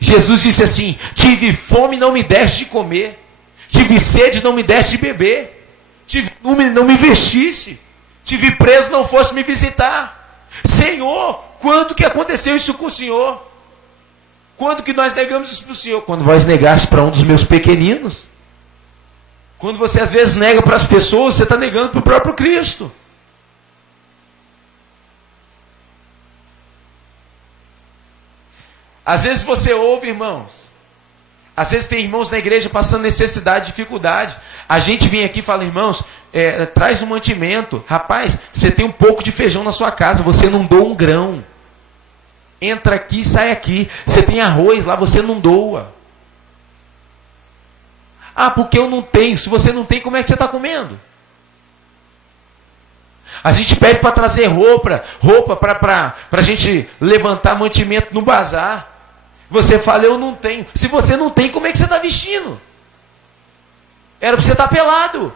Jesus disse assim, tive fome e não me deste de comer, tive sede e não me deste de beber, tive fome não me vestisse, tive preso e não fosse me visitar. Senhor, quando que aconteceu isso com o Senhor? Quando que nós negamos isso para o Senhor? Quando vós negaste para um dos meus pequeninos. Quando você às vezes nega para as pessoas, você está negando para o próprio Cristo. Às vezes você ouve, irmãos. Às vezes tem irmãos na igreja passando necessidade, dificuldade. A gente vem aqui e fala, irmãos, traz um mantimento. Rapaz, você tem um pouco de feijão na sua casa, você não doa um grão. Entra aqui e sai aqui. Você tem arroz lá, você não doa. Ah, porque eu não tenho. Se você não tem, como é que você está comendo? A gente pede para trazer roupa para a gente levantar mantimento no bazar. Você fala, eu não tenho. Se você não tem, como é que você está vestindo? Era para você estar pelado.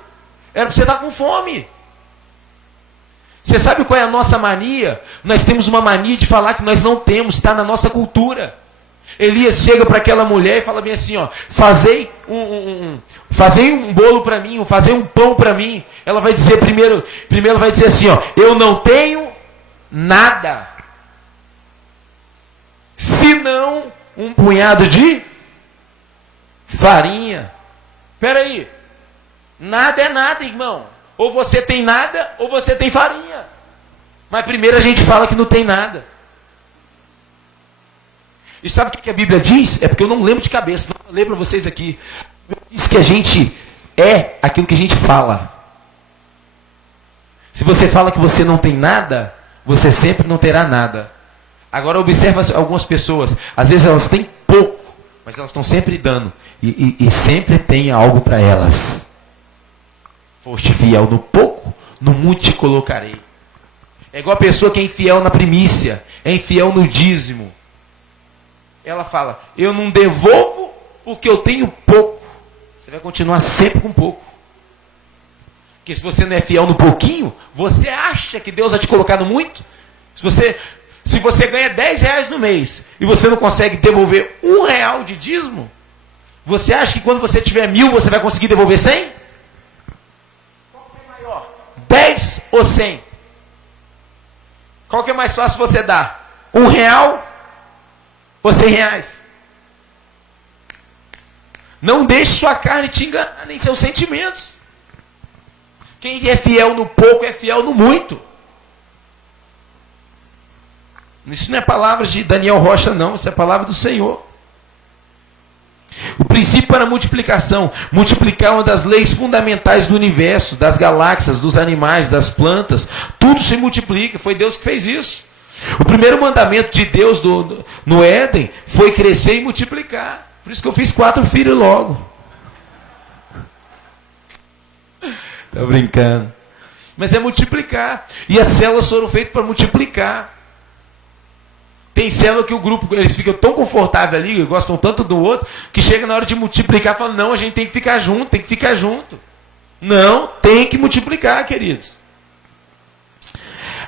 Era para você estar com fome. Você sabe qual é a nossa mania? Nós temos uma mania de falar que nós não temos, está na nossa cultura. Elias chega para aquela mulher e fala bem assim, ó, fazei um bolo para mim, fazei um pão para mim. Ela vai dizer primeiro vai dizer assim, ó, eu não tenho nada, senão um punhado de farinha. Espera aí, nada é nada, irmão. Ou você tem nada, ou você tem farinha. Mas primeiro a gente fala que não tem nada. E sabe o que a Bíblia diz? É porque eu não lembro de cabeça, não vou ler para vocês aqui. Diz que a gente é aquilo que a gente fala. Se você fala que você não tem nada, você sempre não terá nada. Agora observa algumas pessoas, às vezes elas têm pouco, mas elas estão sempre dando. E sempre tem algo para elas. Foste fiel no pouco, no muito te colocarei. É igual a pessoa que é infiel na primícia, é infiel no dízimo. Ela fala, eu não devolvo porque eu tenho pouco. Você vai continuar sempre com pouco. Porque se você não é fiel no pouquinho, você acha que Deus vai te colocar no muito? Se você ganha 10 reais no mês e você não consegue devolver R$1 de dízimo, você acha que quando você tiver 1.000 você vai conseguir devolver 100? Qual que é maior? 10 ou 100? Qual que é mais fácil você dar? R$1 ou R$100? Não deixe sua carne te enganar, nem seus sentimentos. Quem é fiel no pouco é fiel no muito. Isso não é palavra de Daniel Rocha, não. Isso é palavra do Senhor. O princípio para a multiplicação. Multiplicar é uma das leis fundamentais do universo, das galáxias, dos animais, das plantas. Tudo se multiplica. Foi Deus que fez isso. O primeiro mandamento de Deus no Éden foi crescer e multiplicar. Por isso que eu fiz 4 filhos logo. Estou brincando. Mas é multiplicar. E as células foram feitas para multiplicar. Tem célula que o grupo, eles ficam tão confortáveis ali, gostam tanto do outro, que chega na hora de multiplicar e fala, não, a gente tem que ficar junto, tem que ficar junto. Não, tem que multiplicar, queridos.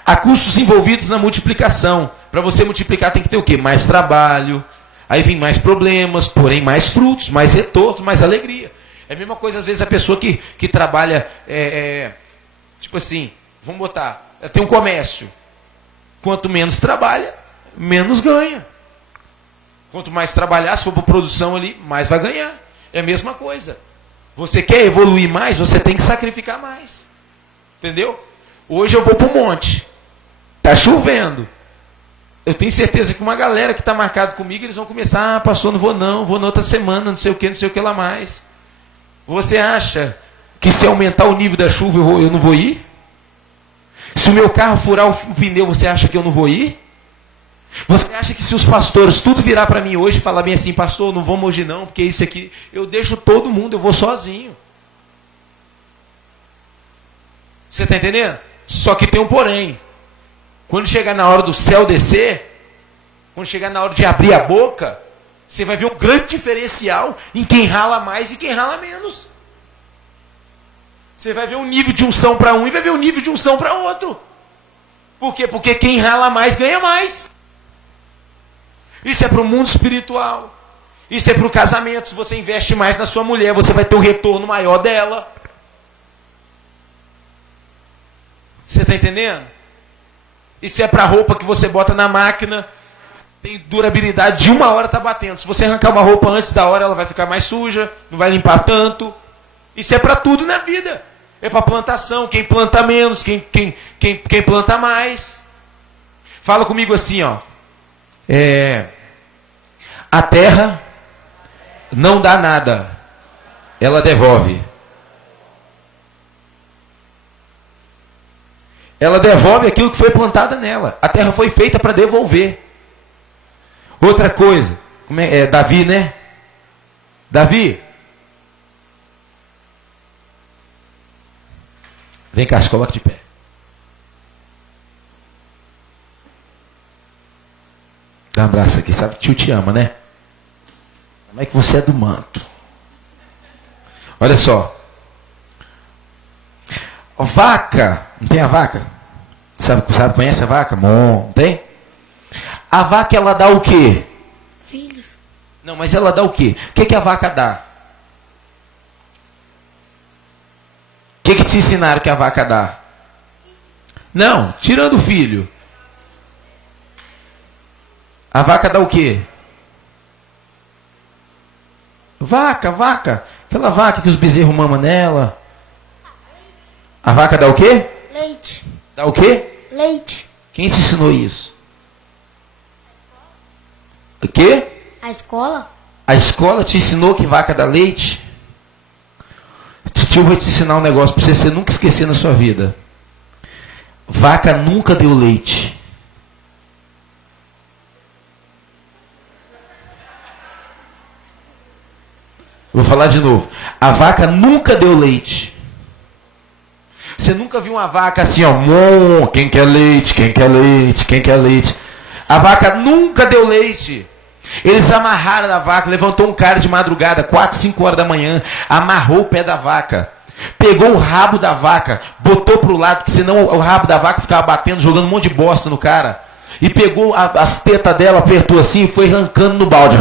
Há custos envolvidos na multiplicação. Para você multiplicar tem que ter o quê? Mais trabalho, aí vem mais problemas, porém mais frutos, mais retornos, mais alegria. É a mesma coisa, às vezes, a pessoa que trabalha, tipo assim, vamos botar, tem um comércio. Quanto menos trabalha, menos ganha. Quanto mais trabalhar, se for para produção ali, mais vai ganhar. É a mesma coisa. Você quer evoluir mais, você tem que sacrificar mais. Entendeu? Hoje eu vou para o monte. Está chovendo. Eu tenho certeza que uma galera que está marcado comigo, eles vão começar, pastor, não, vou na outra semana, não sei o que lá mais. Você acha que se aumentar o nível da chuva eu não vou ir? Se o meu carro furar o pneu, você acha que eu não vou ir? Você acha que se os pastores tudo virar para mim hoje e falar bem assim, pastor, não vamos hoje não, porque isso aqui, eu deixo todo mundo, eu vou sozinho. Você está entendendo? Só que tem um porém. Quando chegar na hora do céu descer, quando chegar na hora de abrir a boca, você vai ver um grande diferencial em quem rala mais e quem rala menos. Você vai ver um nível de unção para um e vai ver um nível de unção para outro. Por quê? Porque quem rala mais ganha mais. Isso é para o mundo espiritual. Isso é para o casamento. Se você investe mais na sua mulher, você vai ter um retorno maior dela. Você está entendendo? Isso é para a roupa que você bota na máquina. Tem durabilidade de 1 hora está batendo. Se você arrancar uma roupa antes da hora, ela vai ficar mais suja, não vai limpar tanto. Isso é para tudo na vida. É para plantação. Quem planta menos, quem planta mais. Fala comigo assim, ó. A terra não dá nada, ela devolve. Ela devolve aquilo que foi plantado nela. A terra foi feita para devolver. Outra coisa, Davi, né? Davi, vem cá, se coloca de pé. Dá um abraço aqui, sabe que tio te ama, né? Como é que você é do manto? Olha só. A vaca, não tem a vaca? Sabe, conhece a vaca? Não tem? A vaca, ela dá o quê? Filhos. Não, mas ela dá o quê? O que a vaca dá? O que te ensinaram que a vaca dá? Não, tirando o filho. A vaca dá o quê? Vaca. Aquela vaca que os bezerros mamam nela. A vaca dá o quê? Leite. Dá o quê? Leite. Quem te ensinou isso? O quê? A escola? A escola te ensinou que vaca dá leite? Tio vai te ensinar um negócio para você nunca esquecer na sua vida. Vaca nunca deu leite. Vou falar de novo. A vaca nunca deu leite. Você nunca viu uma vaca assim, ó. Quem quer leite? Quem quer leite? Quem quer leite? A vaca nunca deu leite. Eles amarraram a vaca. Levantou um cara de madrugada, 4, 5 horas da manhã. Amarrou o pé da vaca. Pegou o rabo da vaca. Botou pro lado, porque senão o rabo da vaca ficava batendo, jogando um monte de bosta no cara. E pegou as tetas dela, apertou assim e foi arrancando no balde.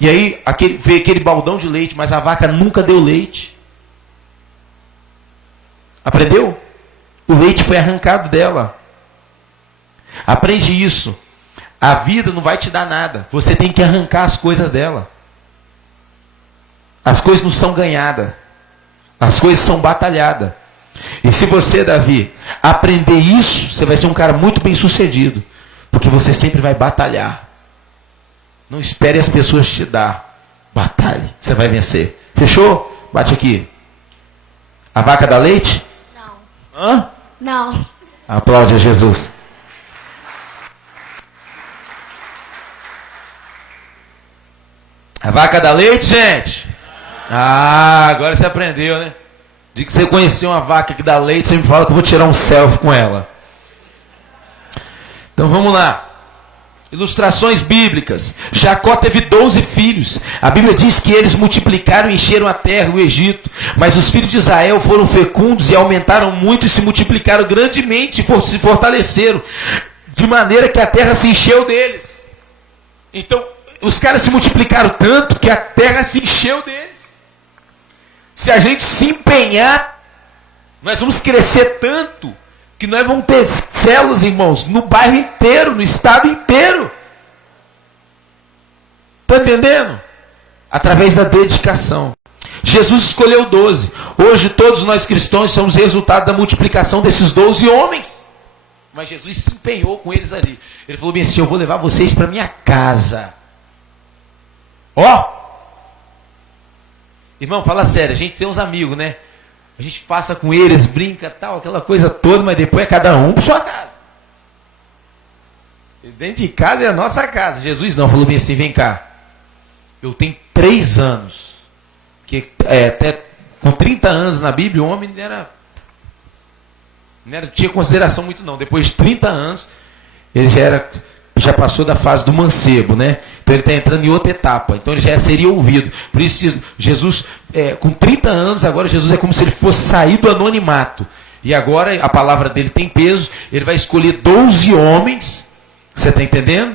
E aí veio aquele baldão de leite, mas a vaca nunca deu leite. Aprendeu? O leite foi arrancado dela. Aprende isso. A vida não vai te dar nada. Você tem que arrancar as coisas dela. As coisas não são ganhadas. As coisas são batalhadas. E se você, Davi, aprender isso, você vai ser um cara muito bem sucedido. Porque você sempre vai batalhar. Não espere as pessoas te dar. Batalhe. Você vai vencer. Fechou? Bate aqui. A vaca dá leite? Não. Hã? Não. Aplaude a Jesus. A vaca dá leite, gente? Ah, agora você aprendeu, né? De que você conheceu uma vaca que dá leite, você me fala que eu vou tirar um selfie com ela. Então vamos lá. Ilustrações bíblicas. Jacó teve 12 filhos. A Bíblia diz que eles multiplicaram e encheram a terra, o Egito. Mas os filhos de Israel foram fecundos e aumentaram muito e se multiplicaram grandemente e se fortaleceram. De maneira que a terra se encheu deles. Então, os caras se multiplicaram tanto que a terra se encheu deles. Se a gente se empenhar, nós vamos crescer tanto que nós vamos ter células, irmãos, no bairro inteiro, no estado inteiro. Está entendendo? Através da dedicação. Jesus escolheu 12. Hoje todos nós cristãos somos resultado da multiplicação desses 12 homens. Mas Jesus se empenhou com eles ali. Ele falou bem assim, eu vou levar vocês para minha casa. Ó! Irmão, fala sério, a gente tem uns amigos, né? A gente passa com eles, brinca, tal, aquela coisa toda, mas depois é cada um para sua casa. E dentro de casa é a nossa casa. Jesus não, falou bem assim, vem cá. Eu tenho 3 anos. Que até com 30 anos na Bíblia, o homem não tinha consideração muito não. Depois de 30 anos, ele já passou da fase do mancebo, né? Então ele está entrando em outra etapa. Então ele já seria ouvido. Por isso, Jesus, com 30 anos, agora Jesus é como se ele fosse sair do anonimato. E agora a palavra dele tem peso. Ele vai escolher 12 homens. Você está entendendo?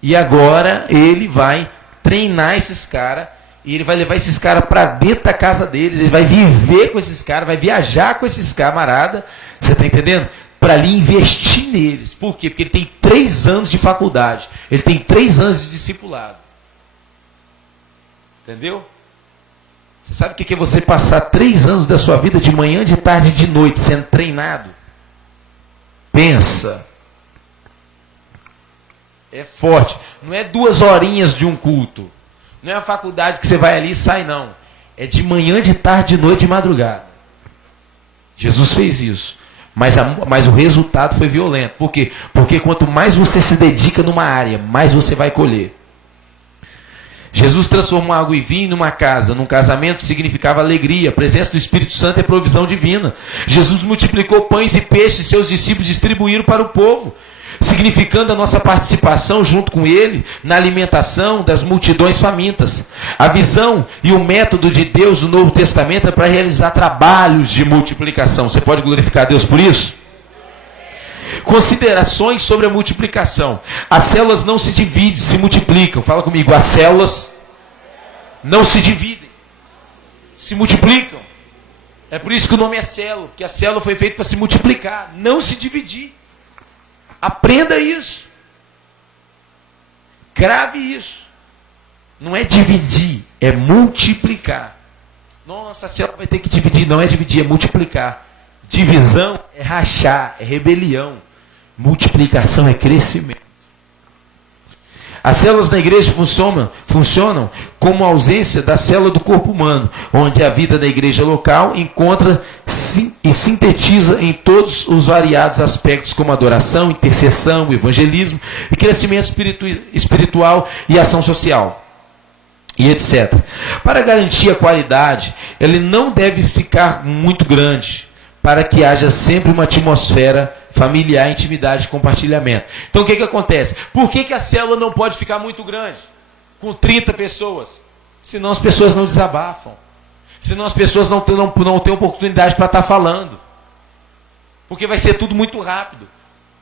E agora ele vai treinar esses caras. E ele vai levar esses caras para dentro da casa deles. Ele vai viver com esses caras, vai viajar com esses camaradas. Você está entendendo? Para ali investir neles. Por quê? Porque ele tem 3 anos de faculdade. Ele tem 3 anos de discipulado. Entendeu? Você sabe o que é você passar 3 anos da sua vida de manhã, de tarde e de noite sendo treinado? Pensa. É forte. Não é 2 horinhas de um culto. Não é a faculdade que você vai ali e sai, não. É de manhã, de tarde, de noite, de madrugada. Jesus fez isso. Mas o resultado foi violento. Por quê? Porque quanto mais você se dedica numa área, mais você vai colher. Jesus transformou água e vinho numa casa. Num casamento significava alegria. A presença do Espírito Santo é provisão divina. Jesus multiplicou pães e peixes e seus discípulos distribuíram para o povo, significando a nossa participação junto com ele na alimentação das multidões famintas. A visão e o método de Deus no Novo Testamento é para realizar trabalhos de multiplicação. Você pode glorificar a Deus por isso? Considerações sobre a multiplicação. As células não se dividem, se multiplicam. Fala comigo, as células não se dividem, se multiplicam. É por isso que o nome é célula, porque a célula foi feita para se multiplicar, não se dividir. Aprenda isso. Grave isso. Não é dividir, é multiplicar. Nossa, a célula vai ter que dividir. Não é dividir, é multiplicar. Divisão é rachar, é rebelião. Multiplicação é crescimento. As células na igreja funcionam como a ausência da célula do corpo humano, onde a vida da igreja local encontra e sintetiza em todos os variados aspectos como adoração, intercessão, evangelismo e crescimento espiritual e ação social, e etc. Para garantir a qualidade, ele não deve ficar muito grande, para que haja sempre uma atmosfera familiar, intimidade e compartilhamento. Então o que acontece? Por que a célula não pode ficar muito grande? Com 30 pessoas? Senão as pessoas não desabafam. Senão as pessoas não têm oportunidade para estar falando. Porque vai ser tudo muito rápido.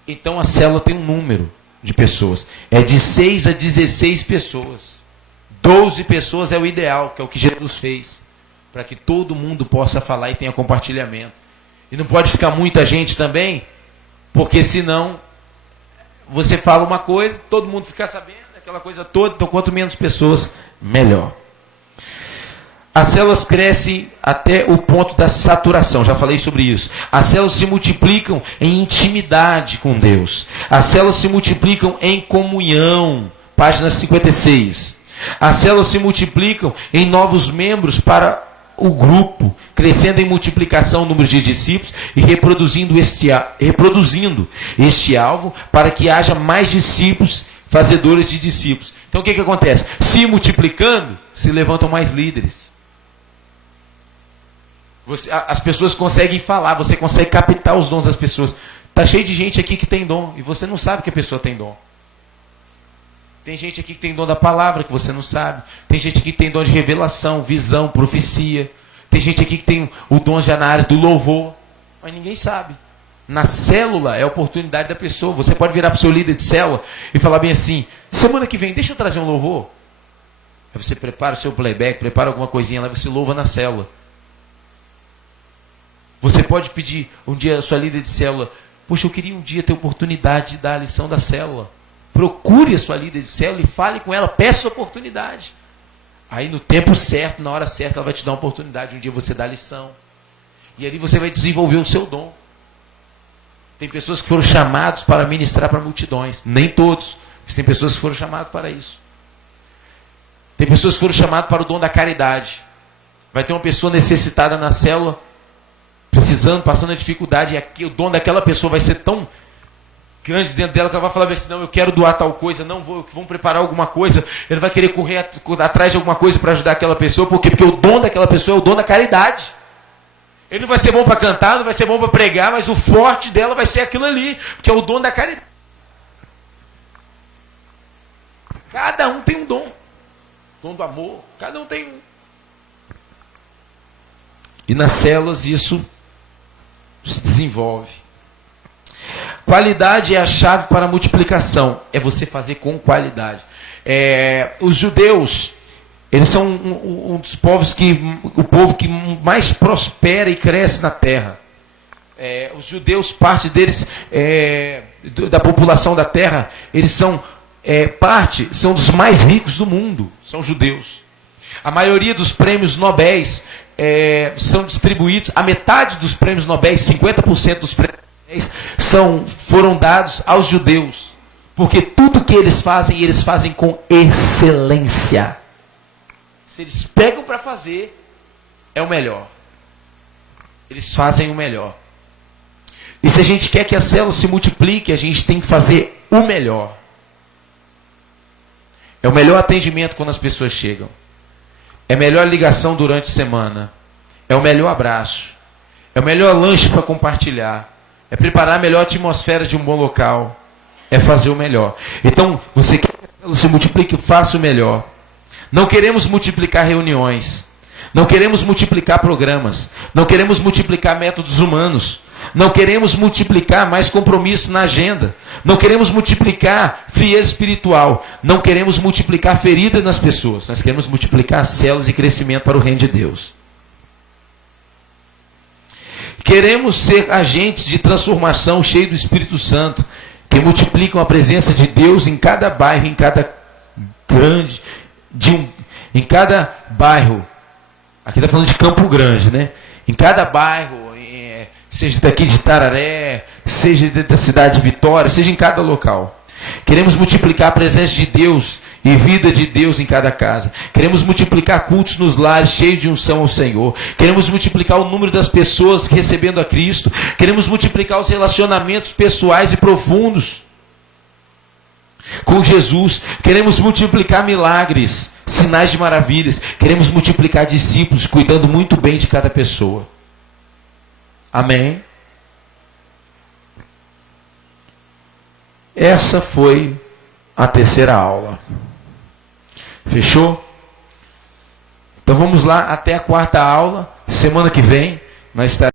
Então a célula tem um número de pessoas. É de 6 a 16 pessoas. 12 pessoas é o ideal, que é o que Jesus fez. Para que todo mundo possa falar e tenha compartilhamento. E não pode ficar muita gente também, porque senão você fala uma coisa, todo mundo fica sabendo, aquela coisa toda. Então quanto menos pessoas, melhor. As células crescem até o ponto da saturação, já falei sobre isso. As células se multiplicam em intimidade com Deus. As células se multiplicam em comunhão, página 56. As células se multiplicam em novos membros para o grupo, crescendo em multiplicação o número de discípulos e reproduzindo este alvo para que haja mais discípulos, fazedores de discípulos. Então o que acontece? Se multiplicando, se levantam mais líderes. As pessoas conseguem falar, você consegue captar os dons das pessoas. Está cheio de gente aqui que tem dom e você não sabe que a pessoa tem dom. Tem gente aqui que tem dom da palavra que você não sabe. Tem gente aqui que tem dom de revelação, visão, profecia. Tem gente aqui que tem o dom já na área do louvor. Mas ninguém sabe. Na célula é a oportunidade da pessoa. Você pode virar para o seu líder de célula e falar bem assim: semana que vem, deixa eu trazer um louvor. Aí você prepara o seu playback, prepara alguma coisinha lá e você louva na célula. Você pode pedir um dia a sua líder de célula: poxa, eu queria um dia ter a oportunidade de dar a lição da célula. Procure a sua líder de célula e fale com ela, peça a oportunidade. Aí no tempo certo, na hora certa, ela vai te dar uma oportunidade. Um dia você dá a lição. E ali você vai desenvolver o seu dom. Tem pessoas que foram chamadas para ministrar para multidões. Nem todos, mas tem pessoas que foram chamadas para isso. Tem pessoas que foram chamadas para o dom da caridade. Vai ter uma pessoa necessitada na célula, precisando, passando a dificuldade, e aqui, o dom daquela pessoa vai ser tão grande dentro dela que ela vai falar assim: não, eu quero doar tal coisa, não vou, vamos preparar alguma coisa. Ele vai querer correr atrás de alguma coisa para ajudar aquela pessoa. Por quê? Porque o dom daquela pessoa é o dom da caridade. Ele não vai ser bom para cantar, não vai ser bom para pregar, mas o forte dela vai ser aquilo ali, que é o dom da caridade. Cada um tem um dom. Dom do amor, cada um tem um. E nas células isso se desenvolve. Qualidade é a chave para a multiplicação. É você fazer com qualidade. Os judeus, eles são um dos povos o povo que mais prospera e cresce na terra. Os judeus, parte deles, da população da terra, eles são são dos mais ricos do mundo. São judeus. A maioria dos prêmios Nobéis são distribuídos, a metade dos prêmios Nobéis, 50% dos prêmios foram dados aos judeus. Porque tudo que eles fazem com excelência. Se eles pegam para fazer, é o melhor. Eles fazem o melhor. E se a gente quer que a célula se multiplique, a gente tem que fazer o melhor. É o melhor atendimento quando as pessoas chegam. É a melhor ligação durante a semana. É o melhor abraço. É o melhor lanche para compartilhar. É preparar a melhor atmosfera de um bom local. É fazer o melhor. Então, você quer que a célula se multiplique, faça o melhor. Não queremos multiplicar reuniões. Não queremos multiplicar programas. Não queremos multiplicar métodos humanos. Não queremos multiplicar mais compromisso na agenda. Não queremos multiplicar frieza espiritual. Não queremos multiplicar feridas nas pessoas. Nós queremos multiplicar células e crescimento para o reino de Deus. Queremos ser agentes de transformação cheios do Espírito Santo, que multiplicam a presença de Deus em cada bairro, em cada em cada bairro. Aqui está falando de Campo Grande, né? Em cada bairro, seja daqui de Tararé, seja da cidade de Vitória, seja em cada local. Queremos multiplicar a presença de Deus e vida de Deus em cada casa. Queremos multiplicar cultos nos lares cheios de unção ao Senhor. Queremos multiplicar o número das pessoas recebendo a Cristo. Queremos multiplicar os relacionamentos pessoais e profundos com Jesus. Queremos multiplicar milagres, sinais de maravilhas. Queremos multiplicar discípulos, cuidando muito bem de cada pessoa. Amém? Essa foi a terceira aula. Fechou? Então vamos lá até a quarta aula. Semana que vem nós estaremos